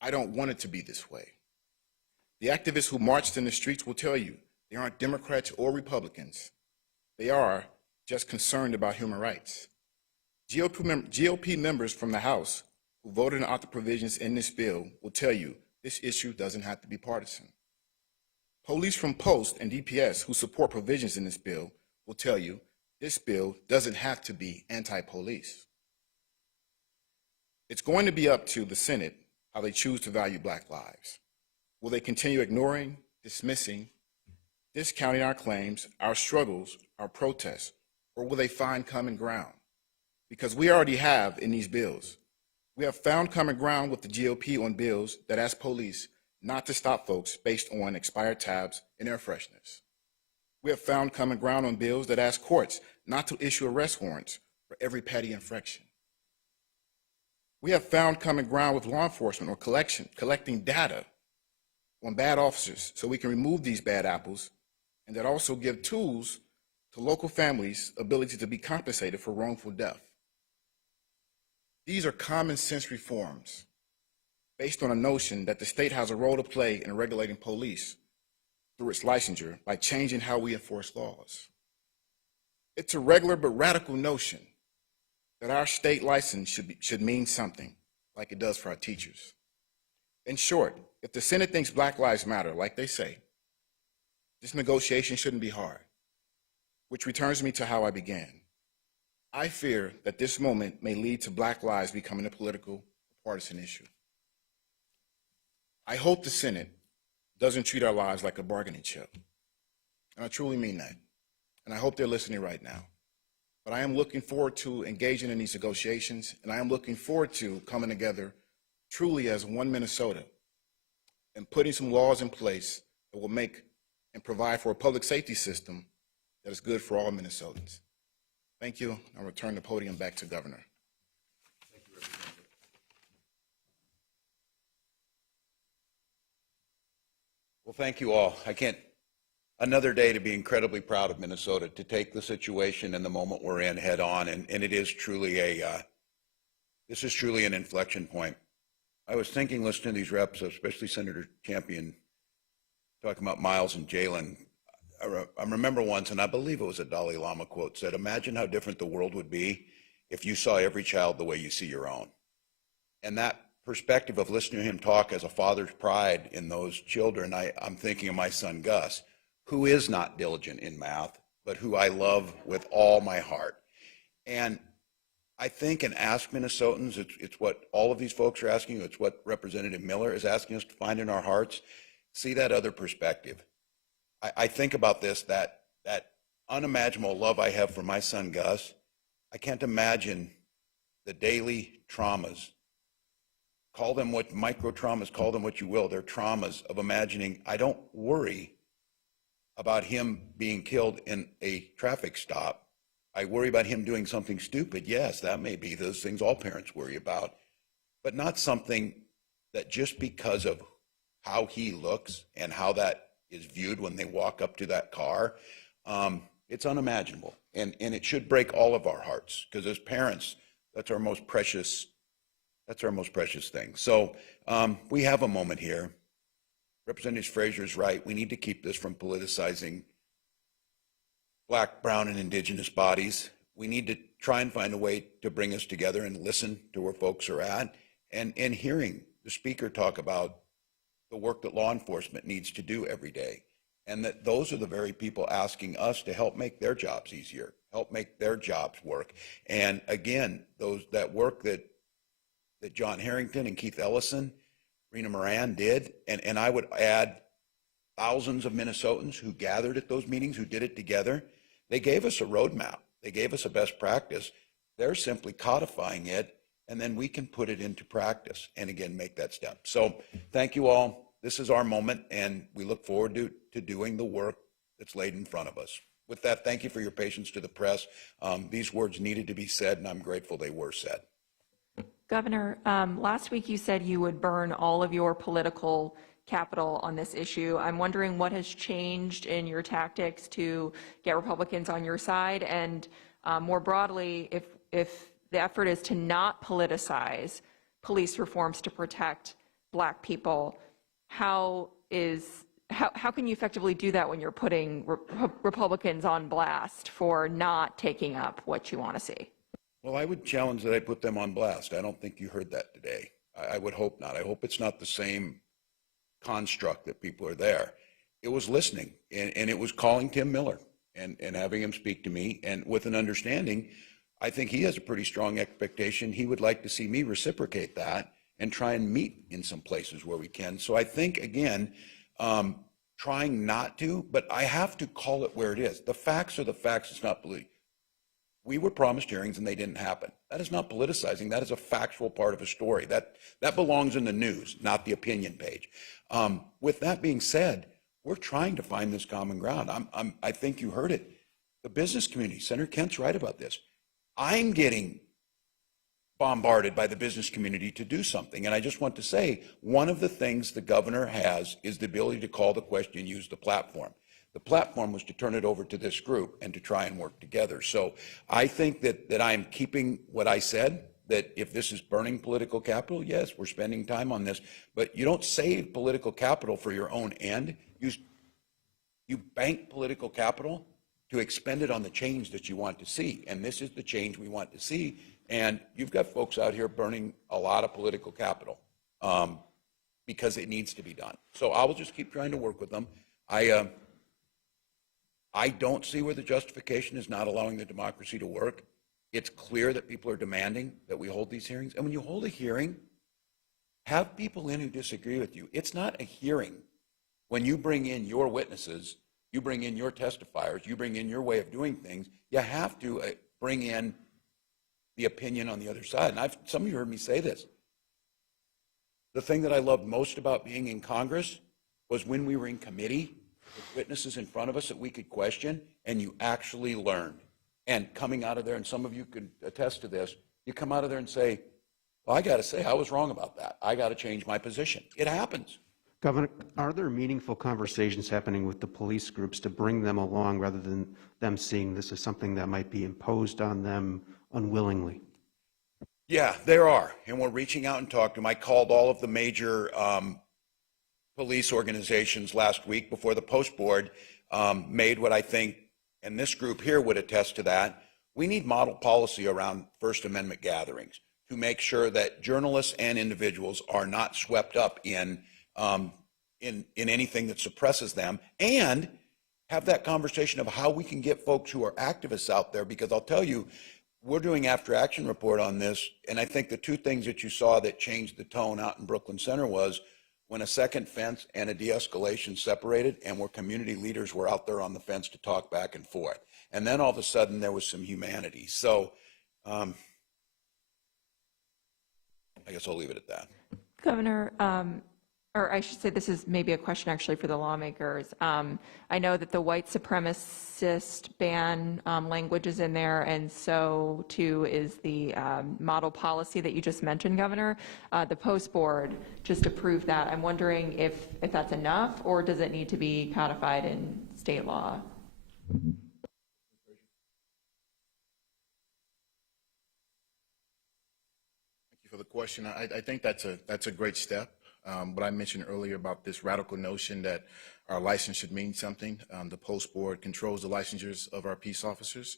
I don't want it to be this way. The activists who marched in the streets will tell you they aren't Democrats or Republicans. They are just concerned about human rights. GOP members from the House who voted out the provisions in this bill will tell you this issue doesn't have to be partisan. Police from Post and DPS who support provisions in this bill will tell you this bill doesn't have to be anti-police. It's going to be up to the Senate how they choose to value Black lives. Will they continue ignoring, dismissing, discounting our claims, our struggles, our protests, or will they find common ground? Because we already have in these bills. We have found common ground with the GOP on bills that ask police not to stop folks based on expired tabs and air fresheners. We have found common ground on bills that ask courts not to issue arrest warrants for every petty infraction. We have found common ground with law enforcement on collecting data on bad officers so we can remove these bad apples, and that also give tools to local families' ability to be compensated for wrongful death. These are common sense reforms based on a notion that the state has a role to play in regulating police through its licensure by changing how we enforce laws. It's a regular but radical notion that our state license should mean something, like it does for our teachers. In short, if the Senate thinks Black Lives Matter, like they say, this negotiation shouldn't be hard, which returns me to how I began. I fear that this moment may lead to Black lives becoming a political, partisan issue. I hope the Senate doesn't treat our lives like a bargaining chip. And I truly mean that. And I hope they're listening right now. But I am looking forward to engaging in these negotiations, and I am looking forward to coming together truly as one Minnesota and putting some laws in place that will make and provide for a public safety system that is good for all Minnesotans. Thank you. I'll return the podium back to Governor. Well, thank you all. Another day to be incredibly proud of Minnesota, to take the situation and the moment we're in head on, and it is truly this is truly an inflection point. I was thinking, listening to these reps, especially Senator Champion, talking about Miles and Jalen. I remember once, and I believe it was a Dalai Lama quote, said, "Imagine how different the world would be if you saw every child the way you see your own." And that perspective of listening to him talk as a father's pride in those children, I'm thinking of my son Gus, who is not diligent in math, but who I love with all my heart. And I think and ask Minnesotans, it's what all of these folks are asking you, it's what Representative Miller is asking us to find in our hearts, see that other perspective. I think about this, that unimaginable love I have for my son Gus. I can't imagine the daily traumas, call them what micro traumas, call them what you will, they're traumas of imagining. I don't worry about him being killed in a traffic stop. I worry about him doing something stupid. Yes, that may be those things all parents worry about, but not something that just because of how he looks and how that is viewed when they walk up to that car, it's unimaginable. And it should break all of our hearts, because as parents, that's our most precious thing. So we have a moment here. Representative Frazier is right. We need to keep this from politicizing Black, brown, and indigenous bodies. We need to try and find a way to bring us together and listen to where folks are at, and hearing the speaker talk about the work that law enforcement needs to do every day, and that those are the very people asking us to help make their jobs easier, help make their jobs work. And again, that work that John Harrington and Keith Ellison, Rena Moran did, and I would add thousands of Minnesotans who gathered at those meetings, who did it together. They gave us a roadmap. They gave us a best practice. They're simply codifying it, and then we can put it into practice and again make that step. So thank you all. This is our moment, and we look forward to doing the work that's laid in front of us. With that, thank you for your patience to the press. These words needed to be said, and I'm grateful they were said. Governor, last week you said you would burn all of your political capital on this issue. I'm wondering what has changed in your tactics to get Republicans on your side, and more broadly, if the effort is to not politicize police reforms to protect Black people, how can you effectively do that when you're putting Republicans on blast for not taking up what you want to see? Well, I would challenge that I put them on blast. I don't think you heard that today. I would hope not. I hope it's not the same construct that people are there. It was listening, and it was calling Tim Miller and having him speak to me, and with an understanding, I think he has a pretty strong expectation. He would like to see me reciprocate that and try and meet in some places where we can. So I think, again, trying not to, but I have to call it where it is. The facts are the facts. It's not belief. We were promised hearings and they didn't happen. That is not politicizing. That is a factual part of a story. That belongs in the news, not the opinion page. With that being said, we're trying to find this common ground. I think you heard it. The business community, Senator Kent's right about this. I'm getting bombarded by the business community to do something. And I just want to say, one of the things the governor has is the ability to call the question, use the platform. The platform was to turn it over to this group and to try and work together. So I think that I'm keeping what I said, that if this is burning political capital, yes, we're spending time on this, but you don't save political capital for your own end. You bank political capital to expend it on the change that you want to see. And this is the change we want to see. And you've got folks out here burning a lot of political capital because it needs to be done. So I will just keep trying to work with them. I don't see where the justification is not allowing the democracy to work. It's clear that people are demanding that we hold these hearings. And when you hold a hearing, have people in who disagree with you. It's not a hearing when you bring in your witnesses, you bring in your testifiers, you bring in your way of doing things. You have to bring in the opinion on the other side. And some of you heard me say this. The thing that I loved most about being in Congress was when we were in committee with witnesses in front of us that we could question, and you actually learned. And coming out of there, and some of you could attest to this, you come out of there and say, well, I got to say, I was wrong about that. I got to change my position. It happens. Governor, are there meaningful conversations happening with the police groups to bring them along rather than them seeing this as something that might be imposed on them unwillingly? Yeah, there are, and we're reaching out and talking to them. I called all of the major police organizations last week before the Post Board made what I think, and this group here would attest to that, we need model policy around First Amendment gatherings to make sure that journalists and individuals are not swept up in anything that suppresses them, and have that conversation of how we can get folks who are activists out there, because I'll tell you, we're doing after action report on this, and I think the two things that you saw that changed the tone out in Brooklyn Center was when a second fence and a de-escalation separated, and where community leaders were out there on the fence to talk back and forth. And then all of a sudden there was some humanity. So I guess I'll leave it at that. Governor, or I should say this is maybe a question actually for the lawmakers. I know that the white supremacist ban language is in there, and so too is the model policy that you just mentioned, Governor. The Post Board just approved that. I'm wondering if that's enough, or does it need to be codified in state law? Thank you for the question. I think that's a great step. What I mentioned earlier about this radical notion that our license should mean something. The Post Board controls the licensures of our peace officers.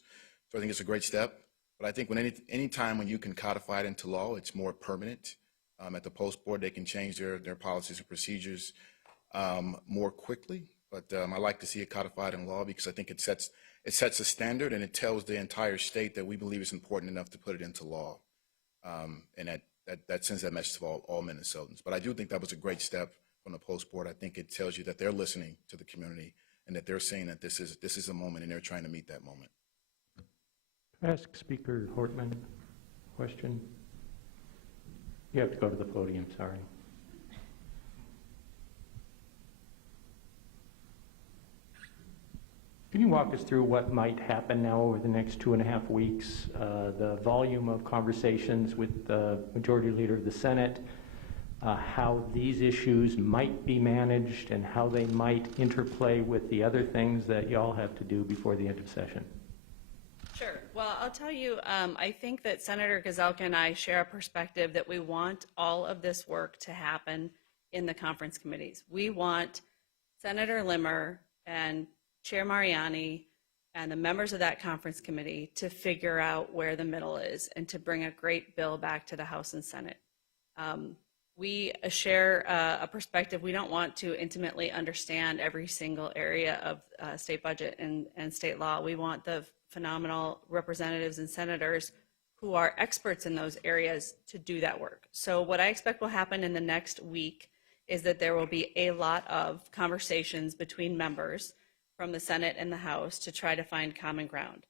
So I think it's a great step. But I think any time when you can codify it into law, it's more permanent. At the Post Board, they can change their policies and procedures more quickly. But I like to see it codified in law because I think it sets a standard, and it tells the entire state that we believe it's important enough to put it into law. And that sends that message to all Minnesotans. But I do think that was a great step from the Post Board. I think it tells you that they're listening to the community and that they're saying that this is a moment, and they're trying to meet that moment. Can I ask Speaker Hortman a question? You have to go to the podium, sorry. Can you walk us through what might happen now over the next 2.5 weeks? The volume of conversations with the Majority Leader of the Senate, how these issues might be managed, and how they might interplay with the other things that y'all have to do before the end of session. Sure. Well, I'll tell you, I think that Senator Gazelka and I share a perspective that we want all of this work to happen in the conference committees. We want Senator Limmer and Chair Mariani and the members of that conference committee to figure out where the middle is and to bring a great bill back to the House and Senate. We share a perspective. We don't want to intimately understand every single area of state budget and state law. We want the phenomenal representatives and senators who are experts in those areas to do that work. So what I expect will happen in the next week is that there will be a lot of conversations between members from the Senate and the House to try to find common ground.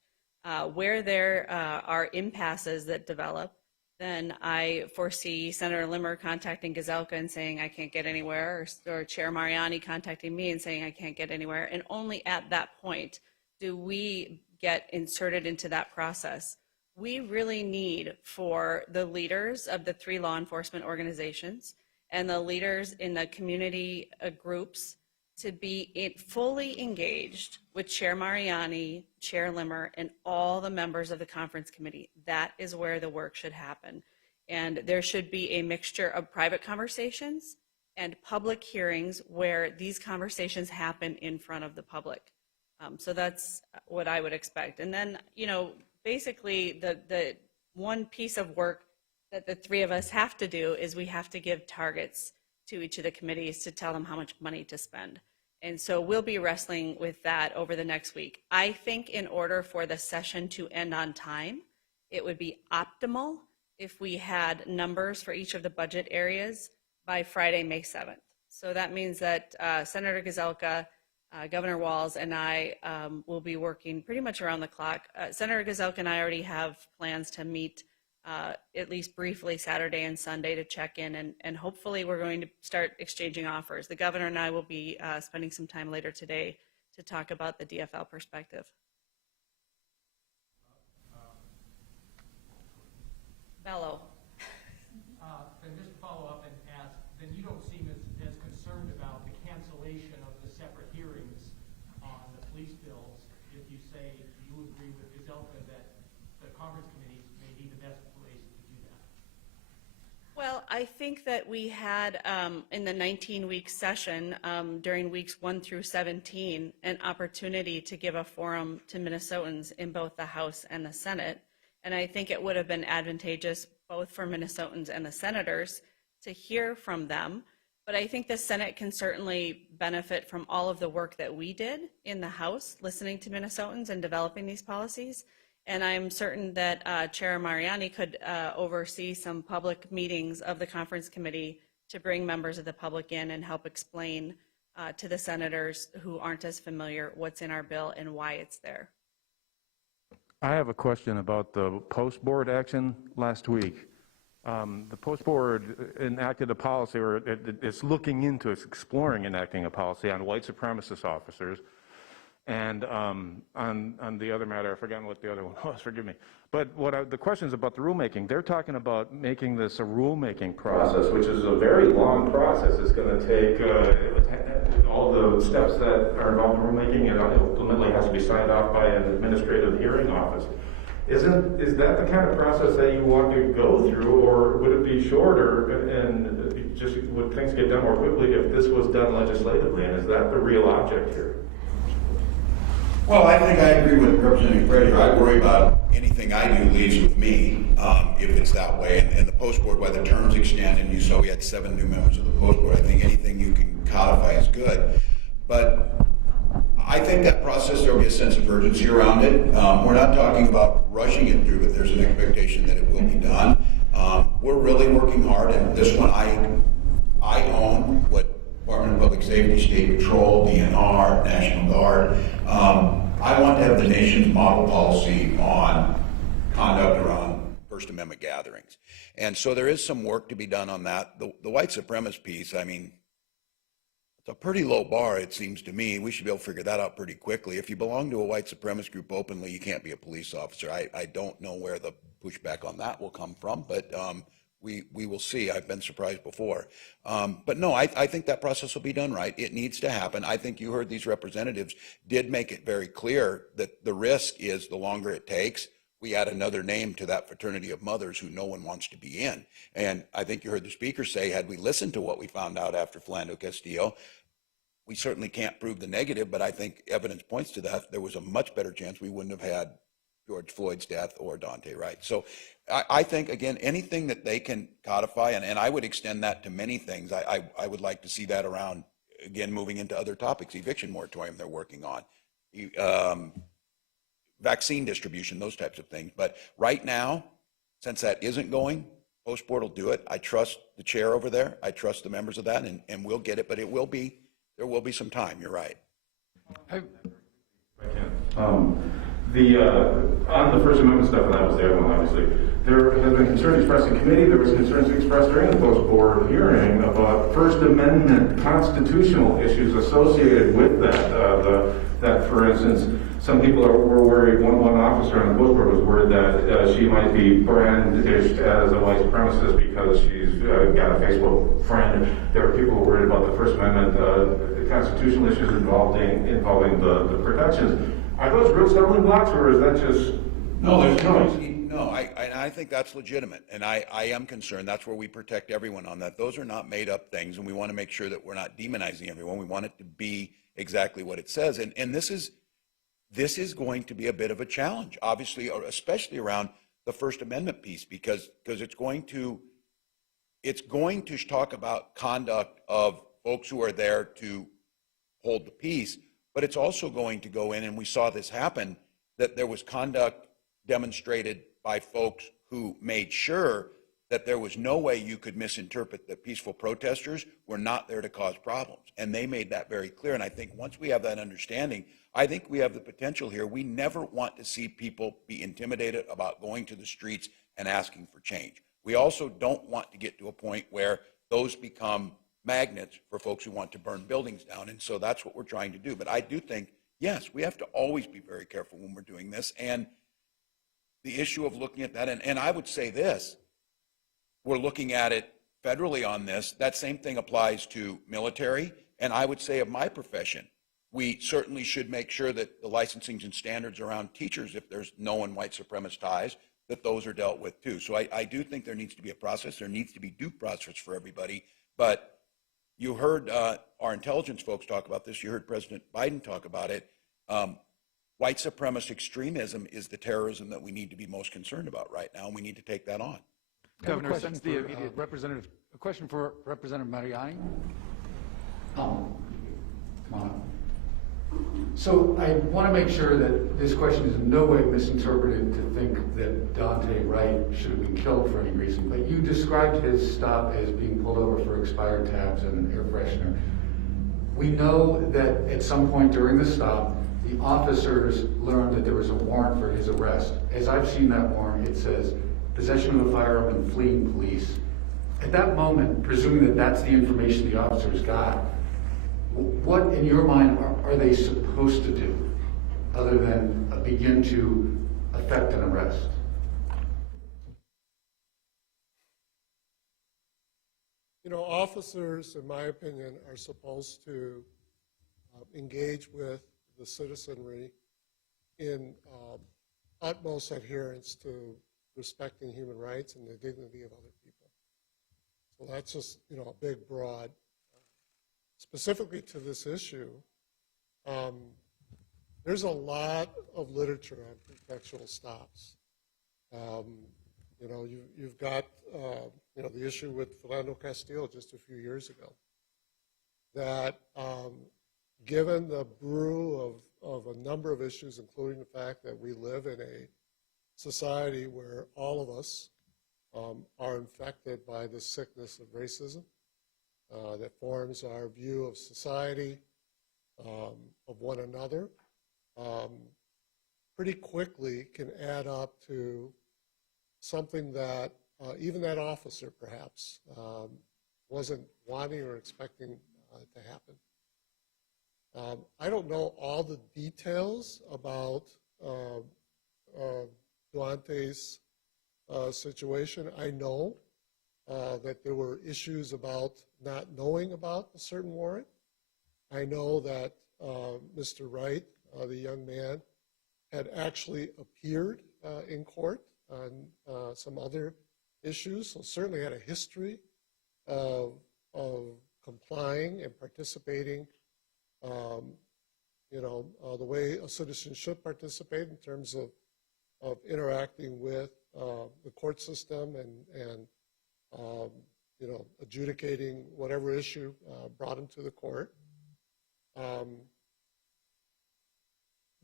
Where there are impasses that develop, then I foresee Senator Limmer contacting Gazelka and saying I can't get anywhere, or Chair Mariani contacting me and saying I can't get anywhere, and only at that point do we get inserted into that process we really need for the leaders of the 3 law enforcement organizations and the leaders in the community groups to be fully engaged with Chair Mariani, Chair Limmer, and all the members of the conference committee. That is where the work should happen. And there should be a mixture of private conversations and public hearings where these conversations happen in front of the public. So that's what I would expect. And then, basically the one piece of work that the 3 of us have to do is we have to give targets to each of the committees to tell them how much money to spend. And so we'll be wrestling with that over the next week. I think in order for the session to end on time, it would be optimal if we had numbers for each of the budget areas by Friday, May 7th. So that means that Senator Gazelka, Governor Walz, and I will be working pretty much around the clock. Senator Gazelka and I already have plans to meet at least briefly Saturday and Sunday to check in, and hopefully we're going to start exchanging offers. The governor and I will be spending some time later today to talk about the DFL perspective. Bello. And just to follow up and ask, then you don't seem as concerned about the cancellation of the separate hearings on the police bills if you say you agree with Gazelka that the conference committees may be the best place to do that. Well, I think that we had in the 19-week session during weeks 1 through 17 an opportunity to give a forum to Minnesotans in both the House and the Senate. And I think it would have been advantageous both for Minnesotans and the senators to hear from them. But I think the Senate can certainly benefit from all of the work that we did in the House, listening to Minnesotans and developing these policies. And I'm certain that Chair Mariani could oversee some public meetings of the conference committee to bring members of the public in and help explain to the senators who aren't as familiar what's in our bill and why it's there. I have a question about the post board action last week. The post board enacted a policy, or it's looking into, it's exploring enacting a policy on white supremacist officers. And on the other matter, I've forgotten what the other one was, forgive me. But the question is about the rulemaking. They're talking about making this a rulemaking process, which is a very long process. It's going to take all the steps that are involved in rulemaking, and ultimately has to be signed off by an administrative hearing office. Is that the kind of process that you want to go through, or would it be shorter and just would things get done more quickly if this was done legislatively? And is that the real object here? Well, I think I agree with Representative Frazier. I worry about anything I do leaves with me if it's that way. And the post board, by the terms extend, and you saw we had 7 new members of the post board, I think anything you can codify is good. But I think that process, there will be a sense of urgency around it. We're not talking about rushing it through, but there's an expectation that it will be done. We're really working hard, and this one I own what Department of Public Safety, State Patrol, DNR, National Guard. I want to have the nation's model policy on conduct around First Amendment gatherings. And so there is some work to be done on that. The white supremacist piece, I mean, it's a pretty low bar, it seems to me. We should be able to figure that out pretty quickly. If you belong to a white supremacist group openly, you can't be a police officer. I don't know where the pushback on that will come from, but we will see. I've been surprised before. But no, I think that process will be done right. It needs to happen. I think you heard these representatives did make it very clear that the risk is the longer it takes, we add another name to that fraternity of mothers who no one wants to be in. And I think you heard the speaker say, had we listened to what we found out after Philando Castillo, we certainly can't prove the negative, but I think evidence points to that. There was a much better chance we wouldn't have had George Floyd's death or Daunte Wright. So I think, again, anything that they can codify, and I would extend that to many things. I would like to see that around, again, moving into other topics, eviction moratorium they're working on, vaccine distribution, those types of things. But right now, since that isn't going, post board will do it. I trust the chair over there. I trust the members of that, and we'll get it, but there will be some time. You're right. On the First Amendment stuff, and that was the other one, obviously, there has been concern expressed in committee. There was concerns expressed during the post-board hearing about First Amendment constitutional issues associated with that. That, for instance, some people were worried, one officer on the post board was worried that she might be brandished as a white supremacist because she's got a Facebook friend. There are people worried about the First Amendment constitutional issues involving the protections. Are those real stumbling blocks, or is that just noise? No, I think that's legitimate, and I am concerned. That's where we protect everyone on that. Those are not made-up things, and we want to make sure that we're not demonizing everyone. We want it to be exactly what it says, and this is going to be a bit of a challenge, obviously, or especially around the First Amendment piece, because it's going to talk about conduct of folks who are there to hold the peace, but it's also going to go in, and we saw this happen, that there was conduct demonstrated by folks who made sure that there was no way you could misinterpret that peaceful protesters were not there to cause problems. And they made that very clear. And I think once we have that understanding, I think we have the potential here. We never want to see people be intimidated about going to the streets and asking for change. We also don't want to get to a point where those become magnets for folks who want to burn buildings down. And so that's what we're trying to do. But I do think, yes, we have to always be very careful when we're doing this. And the issue of looking at that, and I would say this, we're looking at it federally on this. That same thing applies to military. And I would say of my profession, we certainly should make sure that the licensing and standards around teachers, if there's known white supremacist ties, that those are dealt with too. So I do think there needs to be a process. There needs to be due process for everybody. But you heard our intelligence folks talk about this. You heard President Biden talk about it. White supremacist extremism is the terrorism that we need to be most concerned about right now, and we need to take that on. Governor, since the immediate a question for Representative Mariani. Come on. So I want to make sure that this question is in no way misinterpreted to think that Dante Wright should have been killed for any reason, but you described his stop as being pulled over for expired tabs and air freshener. We know that at some point during the stop, the officers learned that there was a warrant for his arrest. As I've seen that warrant, it says possession of a firearm and fleeing police. At that moment, presuming that that's the information the officers got, what in your mind are they supposed to do other than begin to effect an arrest? You know, officers, in my opinion, are supposed to engage with the citizenry in utmost adherence to respecting human rights and the dignity of other people. So that's just, you know, a big, broad. Specifically to this issue, there's a lot of literature on pretextual stops. You know, you've got, you know, the issue with Philando Castile just a few years ago, that given the brew of a number of issues, including the fact that we live in a society where all of us are infected by the sickness of racism, that forms our view of society, of one another, pretty quickly can add up to something that even that officer perhaps wasn't wanting or expecting to happen. I don't know all the details about Duante's situation. I know that there were issues about not knowing about a certain warrant. I know that Mr. Wright, the young man, had actually appeared in court on some other issues, so certainly had a history of complying and participating, you know, the way a citizen should participate in terms of interacting with the court system and you know, adjudicating whatever issue brought him to the court.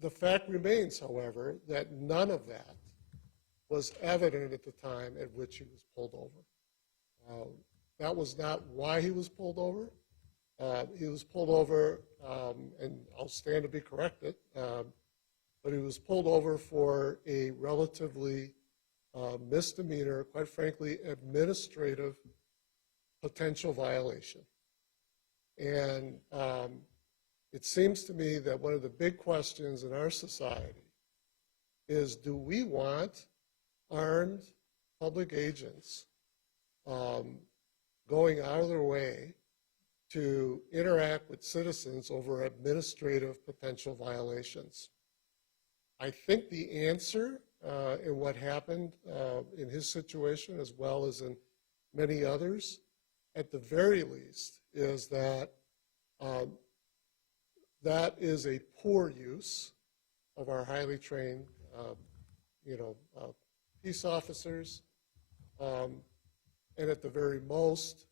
The fact remains, however, that none of that was evident at the time at which he was pulled over. That was not why he was pulled over. He was pulled over, and I'll stand to be corrected, but he was pulled over for a relatively misdemeanor, quite frankly, administrative potential violation. And It seems to me that one of the big questions in our society is, do we want armed public agents going out of their way to interact with citizens over administrative potential violations? I think the answer in what happened in his situation, as well as in many others, at the very least, is that that is a poor use of our highly trained, peace officers, and at the very most,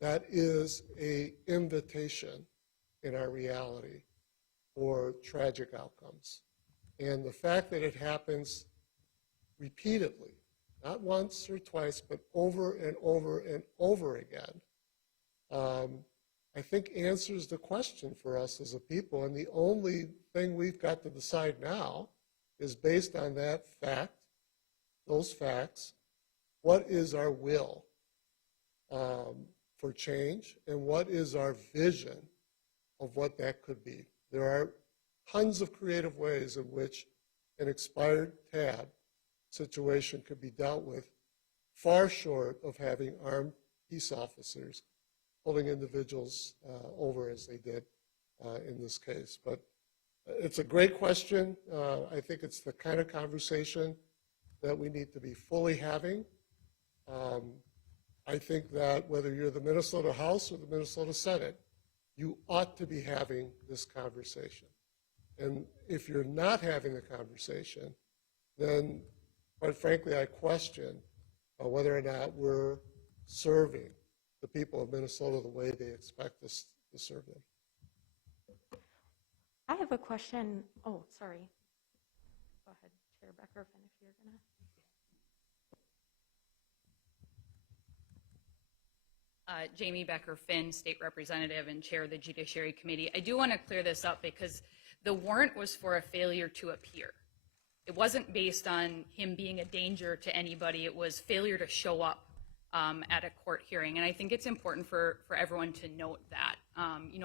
that is an invitation in our reality for tragic outcomes. And the fact that it happens repeatedly, not once or twice, but over and over and over again, I think answers the question for us as a people. And the only thing we've got to decide now is, based on that fact, those facts, what is our will for change, and what is our vision of what that could be? There are tons of creative ways in which an expired tab situation could be dealt with, far short of having armed peace officers pulling individuals over as they did in this case. But it's a great question. I think it's the kind of conversation that we need to be fully having. I think that whether you're the Minnesota House or the Minnesota Senate, you ought to be having this conversation. And if you're not having the conversation, then quite frankly, I question whether or not we're serving the people of Minnesota the way they expect us to serve them. I have a question. Oh, sorry. Go ahead, Chair Becker-Finn, if you're going to. Jamie Becker-Finn, State Representative and Chair of the Judiciary Committee. I do want to clear this up because the warrant was for a failure to appear. It wasn't based on him being a danger to anybody. It was failure to show up at a court hearing. And I think it's important for everyone to note that.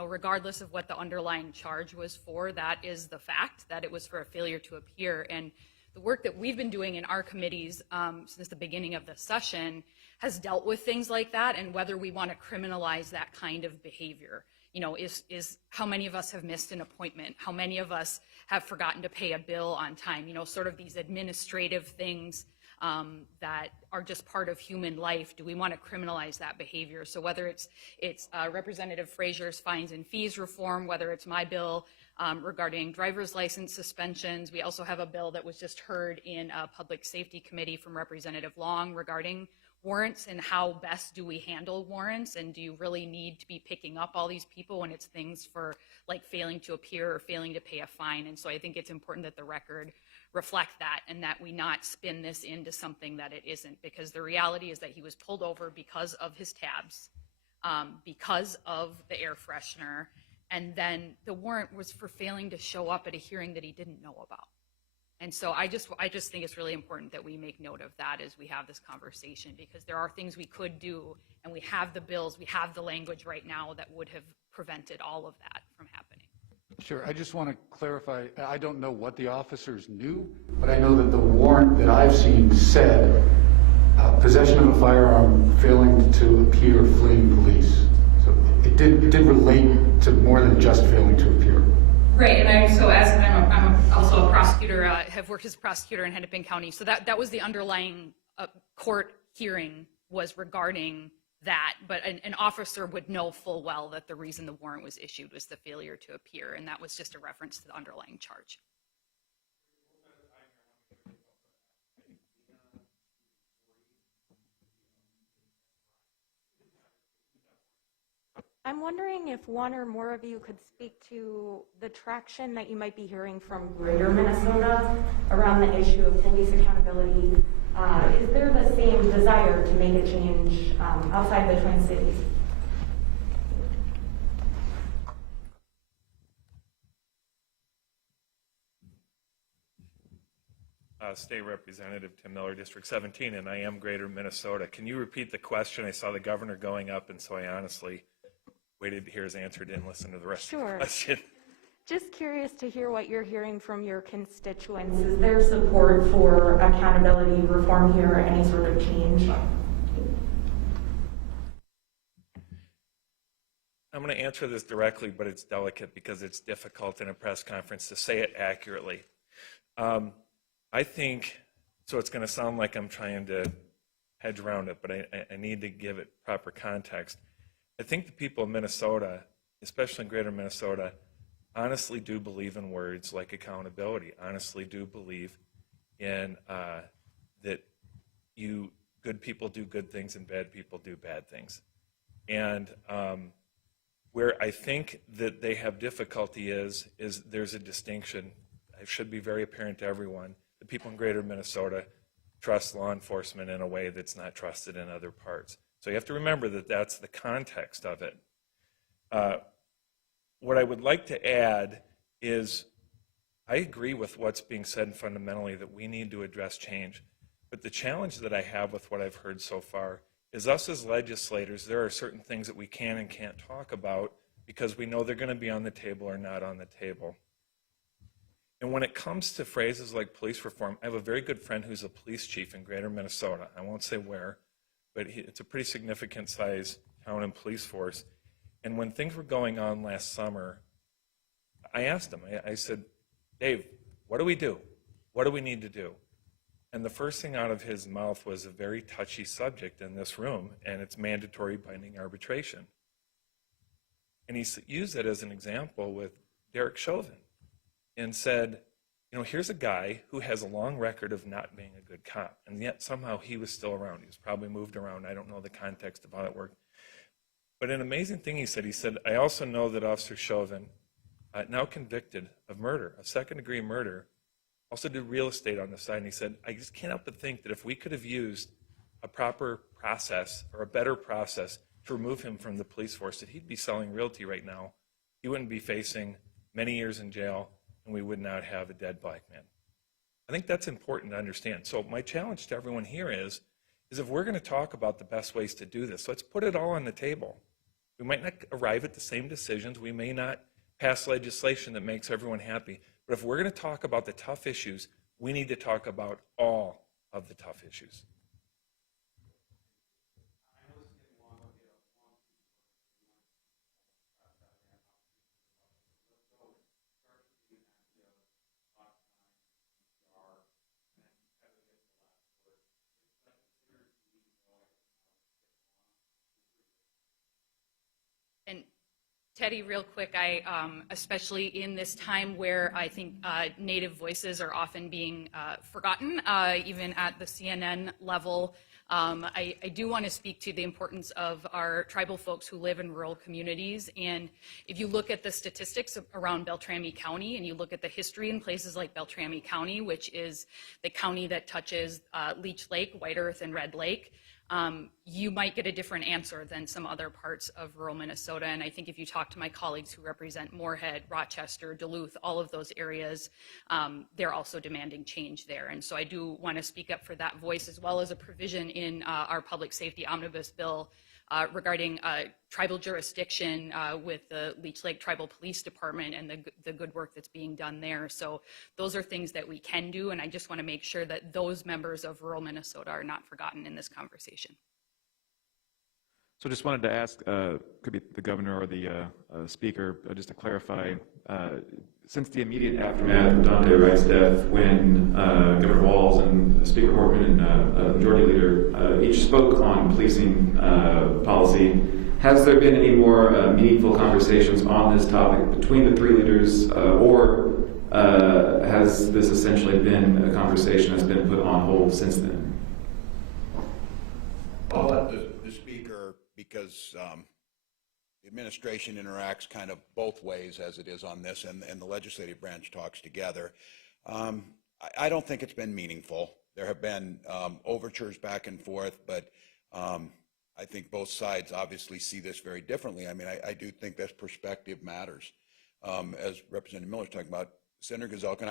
Regardless of what the underlying charge was for, that is the fact, that it was for a failure to appear. And the work that we've been doing in our committees since the beginning of the session has dealt with things like that, and whether we want to criminalize that kind of behavior. Is how many of us have missed an appointment? How many of us have forgotten to pay a bill on time? Sort of these administrative things that are just part of human life. Do we want to criminalize that behavior? So whether it's Representative Frazier's fines and fees reform, whether it's my bill regarding driver's license suspensions. We also have a bill that was just heard in a Public Safety Committee from Representative Long regarding warrants and how best do we handle warrants, and do you really need to be picking up all these people when it's things for like failing to appear or failing to pay a fine. And so I think it's important that the record reflect that, and that we not spin this into something that it isn't, because the reality is that he was pulled over because of his tabs, because of the air freshener, and then the warrant was for failing to show up at a hearing that he didn't know about. And so I just think it's really important that we make note of that as we have this conversation, because there are things we could do, and we have the bills, we have the language right now that would have prevented all of that from happening. Sure. I just want to clarify, I don't know what the officers knew, but I know that the warrant that I've seen said possession of a firearm, failing to appear, fleeing police. So it did relate to more than just failing to appear. Right, and I'm also a prosecutor, have worked as a prosecutor in Hennepin County, so that was the underlying court hearing was regarding that, but an officer would know full well that the reason the warrant was issued was the failure to appear, and that was just a reference to the underlying charge. I'm wondering if one or more of you could speak to the traction that you might be hearing from greater Minnesota around the issue of police accountability. Is there the same desire to make a change outside the Twin Cities? State Representative Tim Miller, District 17, and I am Greater Minnesota. Can you repeat the question? I saw the governor going up, and so I honestly waited to hear his answer, didn't listen to the rest of Sure. the question. Just curious to hear what you're hearing from your constituents. Is there support for accountability reform here or any sort of change? I'm going to answer this directly, but it's delicate because it's difficult in a press conference to say it accurately. I think, so it's going to sound like I'm trying to hedge around it, but I need to give it proper context. I think the people of Minnesota, especially in greater Minnesota, honestly do believe in words like accountability, honestly do believe in that good people do good things and bad people do bad things. And where I think that they have difficulty is there's a distinction. It should be very apparent to everyone. The people in greater Minnesota trust law enforcement in a way that's not trusted in other parts. So you have to remember that that's the context of it. What I would like to add is I agree with what's being said fundamentally, that we need to address change. But the challenge that I have with what I've heard so far is us as legislators, there are certain things that we can and can't talk about because we know they're going to be on the table or not on the table. And when it comes to phrases like police reform, I have a very good friend who's a police chief in greater Minnesota. I won't say where, but it's a pretty significant size town and police force. And when things were going on last summer, I asked him, I said, Dave, what do we do? What do we need to do? And the first thing out of his mouth was a very touchy subject in this room, and it's mandatory binding arbitration. And he used it as an example with Derek Chauvin and said, here's a guy who has a long record of not being a good cop, and yet somehow he was still around. He was probably moved around. I don't know the context of how it worked. But an amazing thing he said, I also know that Officer Chauvin, now convicted of murder, of second-degree murder, also did real estate on the side. And he said, I just can't help but think that if we could have used a proper process or a better process to remove him from the police force, that he'd be selling realty right now. He wouldn't be facing many years in jail, and we would not have a dead black man. I think that's important to understand. So my challenge to everyone here is if we're going to talk about the best ways to do this, let's put it all on the table. We might not arrive at the same decisions. We may not pass legislation that makes everyone happy. But if we're going to talk about the tough issues, we need to talk about all of the tough issues. And Teddy, real quick, especially in this time where I think Native voices are often being forgotten, even at the CNN level, I do want to speak to the importance of our tribal folks who live in rural communities. And if you look at the statistics around Beltrami County, and you look at the history in places like Beltrami County, which is the county that touches Leech Lake, White Earth, and Red Lake, you might get a different answer than some other parts of rural Minnesota. And I think if you talk to my colleagues who represent Moorhead, Rochester, Duluth, all of those areas, they're also demanding change there. And so I do want to speak up for that voice, as well as a provision in our public safety omnibus bill regarding tribal jurisdiction with the Leech Lake Tribal Police Department and the good work that's being done there. So those are things that we can do, and I just want to make sure that those members of rural Minnesota are not forgotten in this conversation. So just wanted to ask, could be the governor or the speaker, just to clarify, since the immediate aftermath of Dante Wright's death, when Governor Walz and Speaker Hortman and Majority Leader each spoke on policing policy, has there been any more meaningful conversations on this topic between the three leaders, or has this essentially been a conversation that's been put on hold since then? I'll let the speaker, because the administration interacts kind of both ways as it is on this, and the legislative branch talks together. I don't think it's been meaningful. There have been overtures back and forth, but I think both sides obviously see this very differently. I mean, I do think this perspective matters. As Representative Miller's talking about, Senator Gazelka and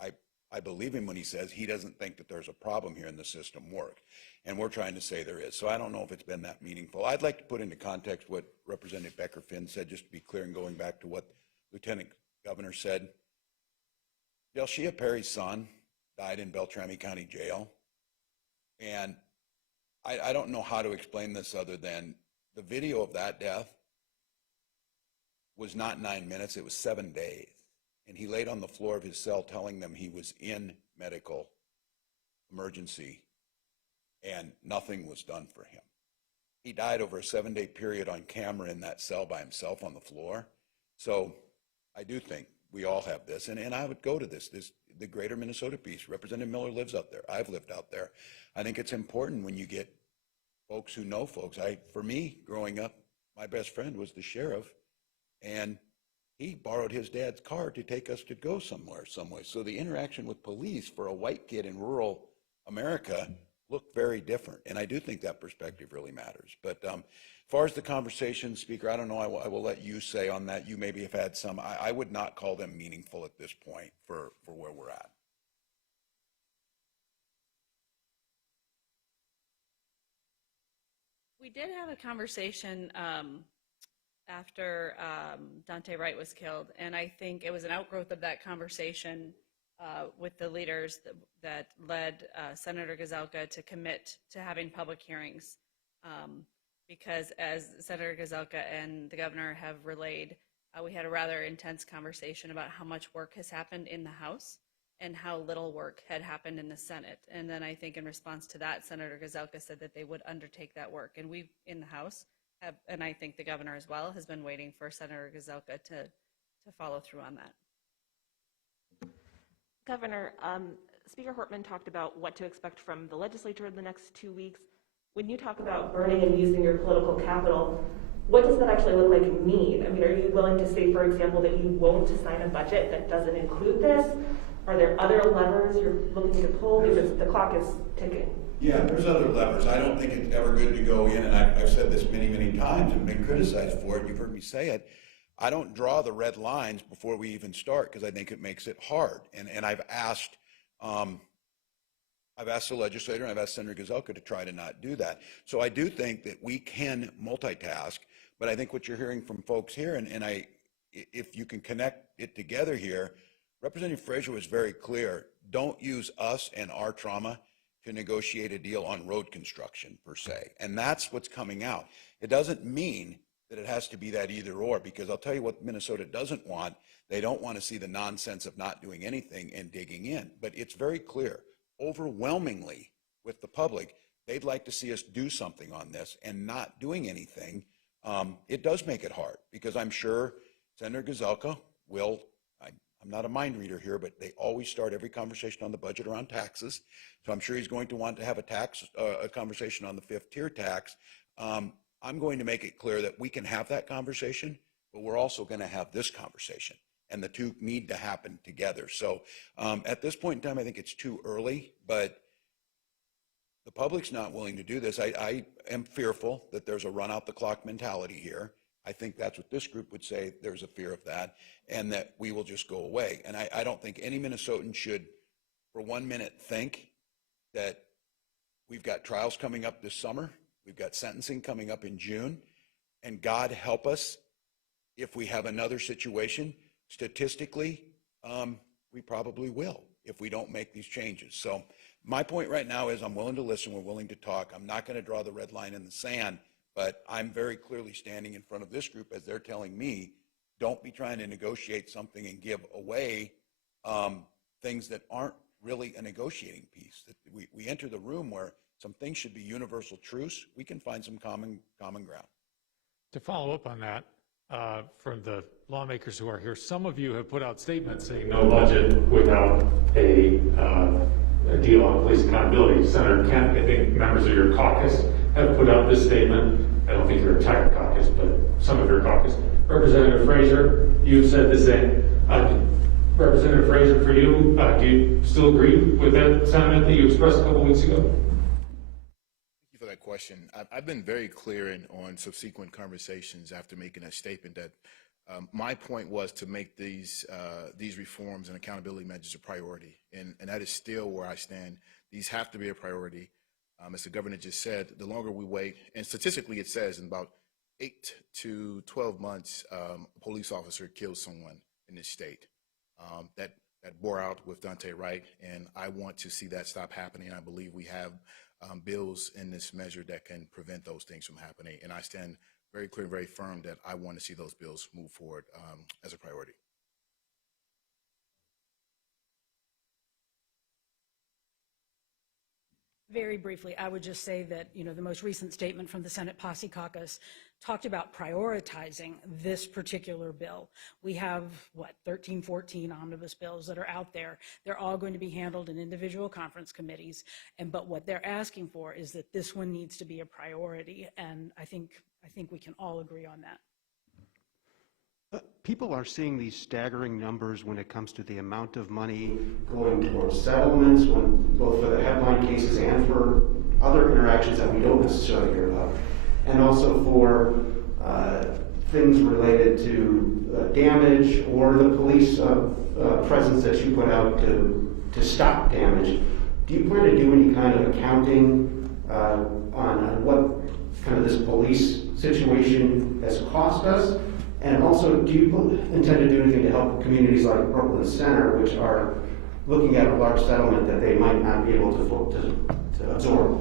I I believe him when he says he doesn't think that there's a problem here and the system works. And we're trying to say there is. So I don't know if it's been that meaningful. I'd like to put into context what Representative Becker Finn said, just to be clear, and going back to what Lieutenant Governor said. Delshia Perry's son died in Beltrami County Jail. And I don't know how to explain this other than the video of that death was not 9 minutes, it was 7 days. And he laid on the floor of his cell telling them he was in medical emergency and nothing was done for him. He died over a 7-day period on camera in that cell by himself on the floor. So I do think we all have this, and I would go to this, the greater Minnesota piece. Representative Miller lives out there. I've lived out there. I think it's important when you get folks who know folks. For me, growing up, my best friend was the sheriff, and he borrowed his dad's car to take us to go somewhere, some way. So the interaction with police for a white kid in rural America looked very different. And I do think that perspective really matters. But as far as the conversation, Speaker, I don't know, I will let you say on that. You maybe have had some. I would not call them meaningful at this point for where we're at. We did have a conversation after Dante Wright was killed, and I think it was an outgrowth of that conversation with the leaders that led Senator Gazelka to commit to having public hearings, because as Senator Gazelka and the governor have relayed, we had a rather intense conversation about how much work has happened in the House and how little work had happened in the Senate. And then I think in response to that, Senator Gazelka said that they would undertake that work. And we in the House have, and I think the governor as well, has been waiting for Senator Gazelka to follow through on that. Governor, Speaker Hortman talked about what to expect from the legislature in the next 2 weeks. When you talk about burning and using your political capital, what does that actually look like and mean? I mean, are you willing to say, for example, that you won't sign a budget that doesn't include this? Are there other levers you're looking to pull? Because the clock is ticking. Yeah, there's other levers. I don't think it's ever good to go in, and I've said this many, many times and been criticized for it. You've heard me say it. I don't draw the red lines before we even start because I think it makes it hard. And I've asked the legislator and I've asked Senator Gazelka to try to not do that. So I do think that we can multitask, but I think what you're hearing from folks here, and if you can connect it together here, Representative Frazier was very clear. Don't use us and our trauma to negotiate a deal on road construction per se. And that's what's coming out. It doesn't mean that it has to be that either or, because I'll tell you what Minnesota doesn't want. They don't want to see the nonsense of not doing anything and digging in. But it's very clear, overwhelmingly with the public, they'd like to see us do something on this, and not doing anything. It does make it hard, because I'm sure Senator Gazelka will, I'm not a mind reader here, but they always start every conversation on the budget around taxes. So I'm sure he's going to want to have a conversation on the fifth tier tax. I'm going to make it clear that we can have that conversation, but we're also going to have this conversation, and the two need to happen together. So at this point in time, I think it's too early, but the public's not willing to do this. I am fearful that there's a run out the clock mentality here. I think that's what this group would say. There's a fear of that, and that we will just go away. And I don't think any Minnesotan should for 1 minute think that we've got trials coming up this summer. We've got sentencing coming up in June, and God help us if we have another situation. Statistically, we probably will if we don't make these changes. So my point right now is I'm willing to listen. We're willing to talk. I'm not going to draw the red line in the sand, but I'm very clearly standing in front of this group as they're telling me, don't be trying to negotiate something and give away things that aren't really a negotiating piece. That we enter the room where some things should be universal truths. We can find some common ground. To follow up on that, from the lawmakers who are here, some of you have put out statements saying no budget without a deal on police accountability. Senator Kent, I think members of your caucus have put out this statement. I don't think your entire caucus, but some of your caucus. Representative Frazier, you've said the same. Representative Frazier, for you, do you still agree with that sentiment that you expressed a couple weeks ago? Thank you for that question. I've been very clear on subsequent conversations after making a statement that My point was to make these reforms and accountability measures a priority, and that is still where I stand. These have to be a priority. As the governor just said, the longer we wait, and statistically it says in about 8 to 12 months, a police officer kills someone in this state. That bore out with Dante Wright, and I want to see that stop happening. I believe we have bills in this measure that can prevent those things from happening, and I stand very clear, very firm that I want to see those bills move forward as a priority. Very briefly, I would just say that, the most recent statement from the Senate Posse Caucus talked about prioritizing this particular bill. We have, 13, 14 omnibus bills that are out there. They're all going to be handled in individual conference committees. But what they're asking for is that this one needs to be a priority. And I think we can all agree on that. People are seeing these staggering numbers when it comes to the amount of money going towards settlements, both for the headline cases and for other interactions that we don't necessarily hear about, and also for things related to damage or the police presence that you put out to stop damage. Do you plan to do any kind of accounting on what kind of this police situation has cost us? And also, do you intend to do anything to help communities like Brooklyn Center, which are looking at a large settlement that they might not be able to absorb?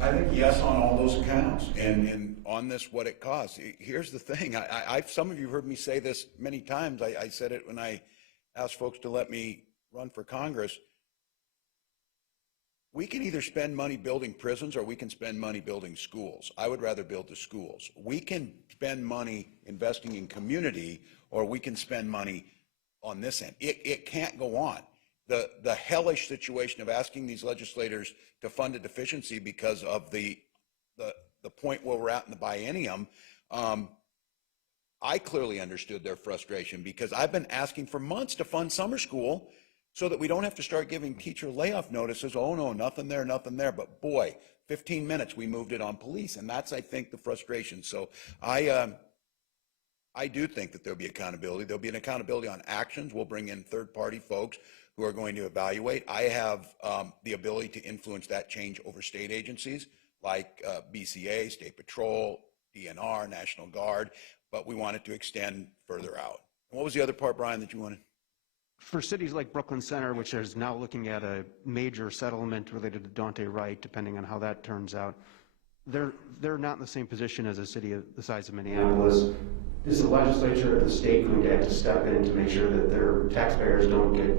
I think yes on all those accounts, and on this, what it costs. Here's the thing, some of you heard me say this many times. I said it when I asked folks to let me run for Congress. We can either spend money building prisons or we can spend money building schools. I would rather build the schools. We can spend money investing in community, or we can spend money on this end. It can't go on. The hellish situation of asking these legislators to fund a deficiency because of the point where we're at in the biennium, I clearly understood their frustration, because I've been asking for months to fund summer school so that we don't have to start giving teacher layoff notices. Oh no, nothing there, nothing there. But boy, 15 minutes we moved it on police, and that's, I think, the frustration. So I do think that there'll be accountability. There'll be an accountability on actions. We'll bring in third-party folks who are going to evaluate. I have the ability to influence that change over state agencies like BCA, State Patrol, DNR, National Guard, but we want it to extend further out. And what was the other part, Brian, that you wanted? For cities like Brooklyn Center, which is now looking at a major settlement related to Dante Wright, depending on how that turns out, they're not in the same position as a city of the size of Minneapolis. Is the legislature or the state going to have to step in to make sure that their taxpayers don't get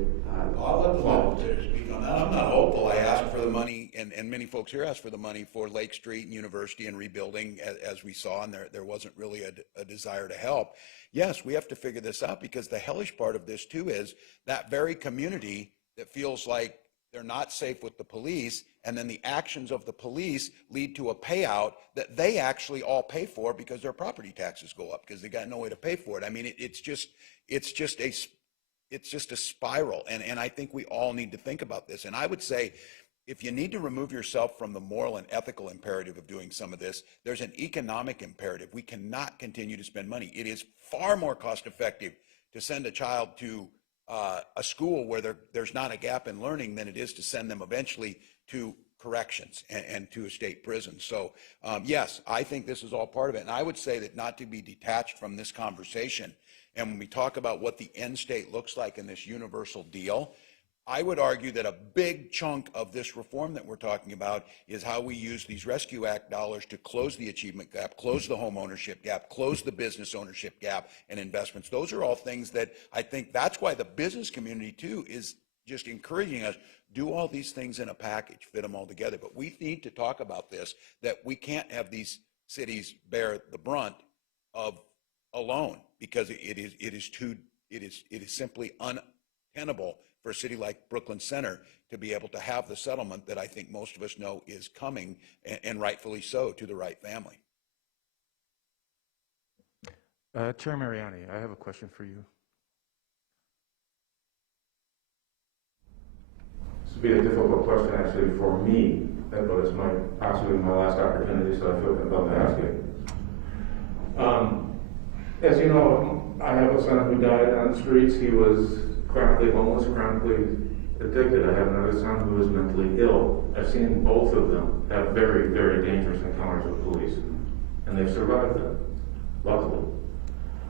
I'll let the legislature speak on that. I'm not hopeful. I asked for the money, and many folks here asked for the money for Lake Street and University and rebuilding, as we saw, and there wasn't really a desire to help. Yes, we have to figure this out, because the hellish part of this too is that very community that feels like they're not safe with the police, and then the actions of the police lead to a payout that they actually all pay for because their property taxes go up because they got no way to pay for it. I mean, it's just a spiral, and I think we all need to think about this. And I would say, if you need to remove yourself from the moral and ethical imperative of doing some of this, there's an economic imperative. We cannot continue to spend money. It is far more cost effective to send a child to a school where there's not a gap in learning than it is to send them eventually to corrections and to a state prison. So yes, I think this is all part of it. And I would say that not to be detached from this conversation, and when we talk about what the end state looks like in this universal deal, I would argue that a big chunk of this reform that we're talking about is how we use these Rescue Act dollars to close the achievement gap, close the home ownership gap, close the business ownership gap, and investments. Those are all things that I think that's why the business community too is just encouraging us, do all these things in a package, fit them all together. But we need to talk about this, that we can't have these cities bear the brunt of alone, because it is simply untenable for a city like Brooklyn Center to be able to have the settlement that I think most of us know is coming, and rightfully so, to the Wright family. Chair Mariani, I have a question for you. This will be a difficult question actually for me, but it's possibly my last opportunity, so I feel compelled to ask it. As you know, I have a son who died on the streets. He was chronically homeless, chronically addicted. I have another son who is mentally ill. I've seen both of them have very, very dangerous encounters with police, and they've survived them, luckily.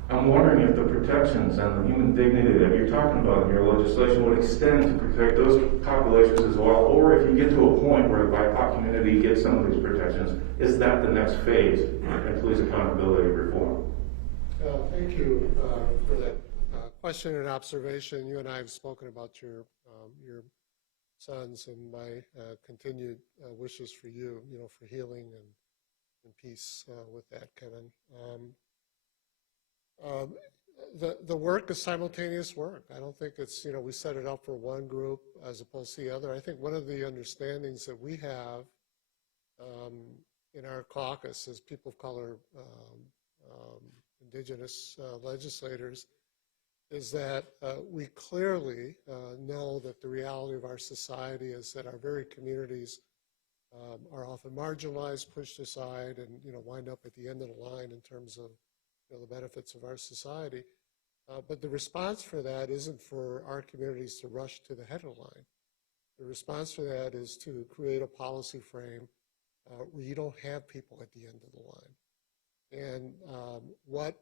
I'm wondering if the protections and the human dignity that you're talking about in your legislation would extend to protect those populations as well, or if you get to a point where the BIPOC community gets some of these protections, is that the next phase in police accountability reform? Thank you for that question and observation. You and I have spoken about your sons, and my continued wishes for you, for healing and peace with that, Kevin. The work is simultaneous work. I don't think it's, we set it up for one group as opposed to the other. I think one of the understandings that we have in our caucus as people of color, indigenous legislators, is that we clearly know that the reality of our society is that our very communities are often marginalized, pushed aside, and wind up at the end of the line in terms of the benefits of our society. But the response for that isn't for our communities to rush to the head of the line. The response for that is to create a policy frame where you don't have people at the end of the line. And what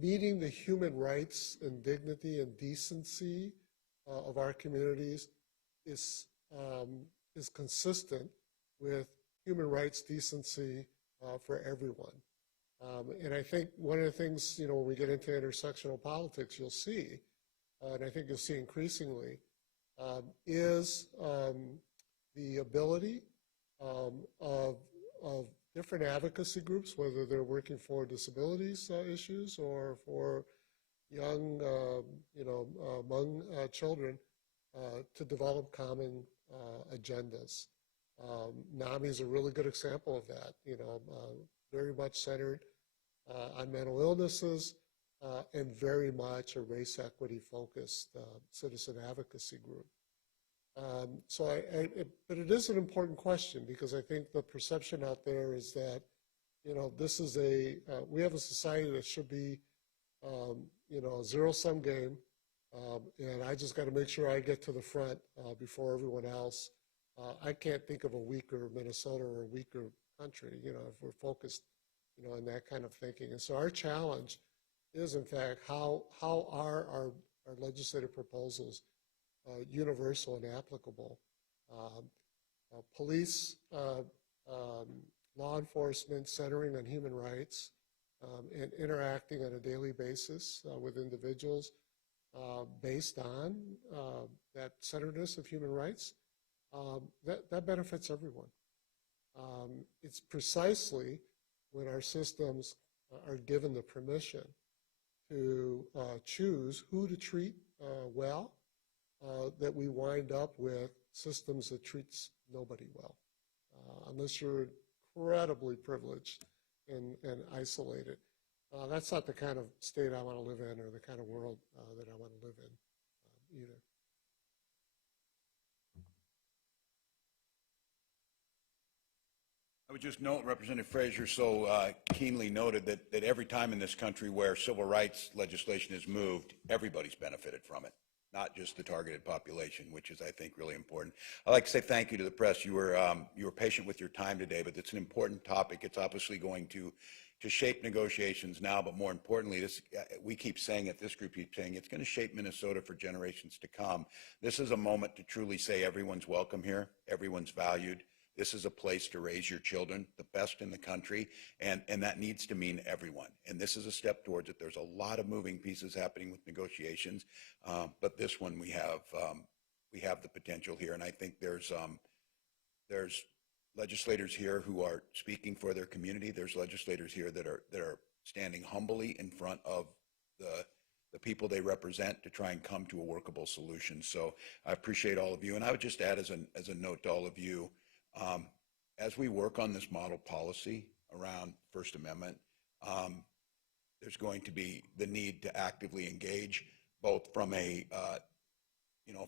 meeting the human rights and dignity and decency of our communities is consistent with human rights decency for everyone. And I think one of the things, when we get into intersectional politics, you'll see, and I think you'll see increasingly, is the ability of different advocacy groups, whether they're working for disabilities issues or for young, among children, to develop common agendas. NAMI is a really good example of that, very much centered on mental illnesses and very much a race equity focused citizen advocacy group. But it is an important question, because I think the perception out there is that, this is we have a society that should be, a zero-sum game, and I just got to make sure I get to the front before everyone else. I can't think of a weaker Minnesota or a weaker country, if we're focused, on that kind of thinking. And so our challenge is, in fact, how are our legislative proposals universal and applicable? Police, law enforcement centering on human rights and interacting on a daily basis with individuals based on that centeredness of human rights, that benefits everyone. It's precisely when our systems are given the permission to choose who to treat well, that we wind up with systems that treats nobody well, unless you're incredibly privileged and isolated. That's not the kind of state I want to live in, or the kind of world that I want to live in either. I would just note, Representative Frazier so keenly noted that every time in this country where civil rights legislation is moved, everybody's benefited from it, not just the targeted population, which is, I think, really important. I'd like to say thank you to the press. You were patient with your time today, but it's an important topic. It's obviously going to shape negotiations now, but more importantly, we keep saying it, this group keeps saying, it's going to shape Minnesota for generations to come. This is a moment to truly say everyone's welcome here, everyone's valued. This is a place to raise your children, the best in the country, and that needs to mean everyone. And this is a step towards it. There's a lot of moving pieces happening with negotiations, but this one we have the potential here. And I think there's legislators here who are speaking for their community. There's legislators here that are standing humbly in front of the people they represent to try and come to a workable solution. So I appreciate all of you. And I would just add as a note to all of you, as we work on this model policy around First Amendment, there's going to be the need to actively engage, both from a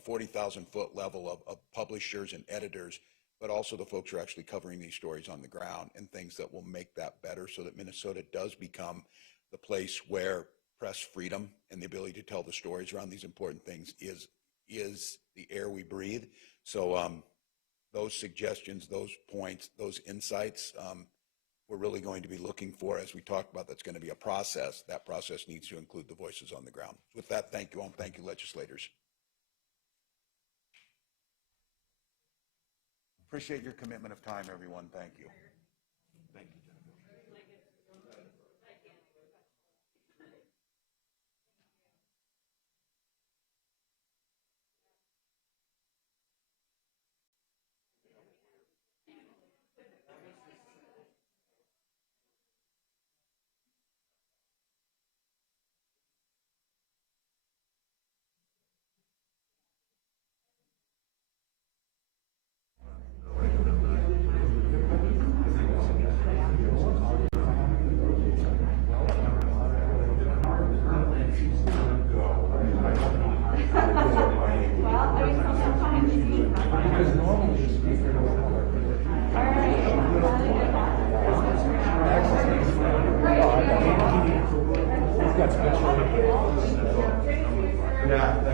40,000-foot level of publishers and editors, but also the folks who are actually covering these stories on the ground and things that will make that better so that Minnesota does become the place where press freedom and the ability to tell the stories around these important things is the air we breathe. So those suggestions, those points, those insights, we're really going to be looking for as we talk about. That's going to be a process. That process needs to include the voices on the ground. With that, thank you all, and thank you, legislators. Appreciate your commitment of time, everyone. Thank you. Thank you.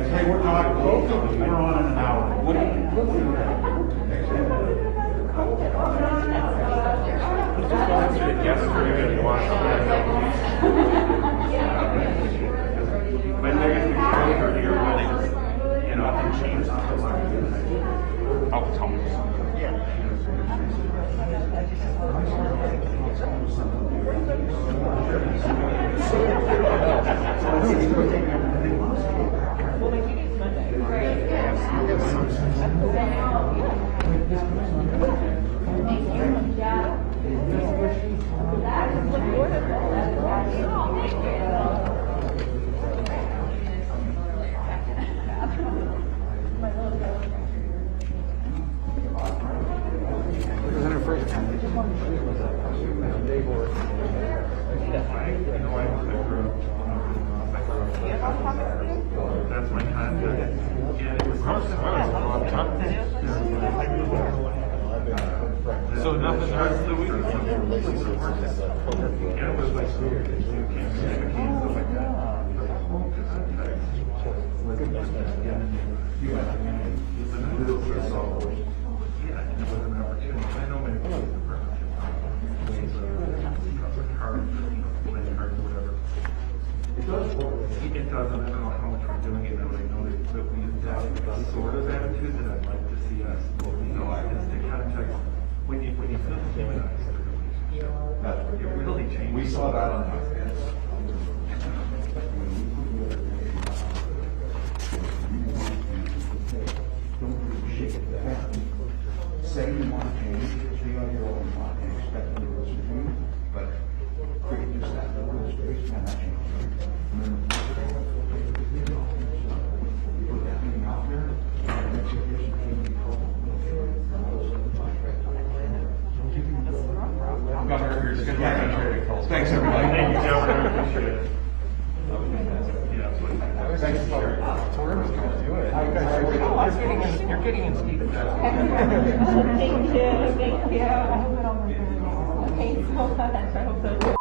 Hey, we're not, we're on in an hour. That's my contact. So nothing hurts the week. Yeah, it was like it doesn't, I don't know how much we're doing it, but I know that we have sort of attitude that I'd like to see us, as the context, when you feel humanized, it really changes. We saw that on the say you want to change, be on your own lot and expect them to listen to you, but create this, that, the rules, based on that change. Put that meeting out there, and that's your vision to be called. Governor, you're just going to thanks, everybody. Thank you, Governor, I appreciate it. Thanks for sharing. You're getting in Stephen's. Thank you. I hope it all works. Okay, so I hope so too.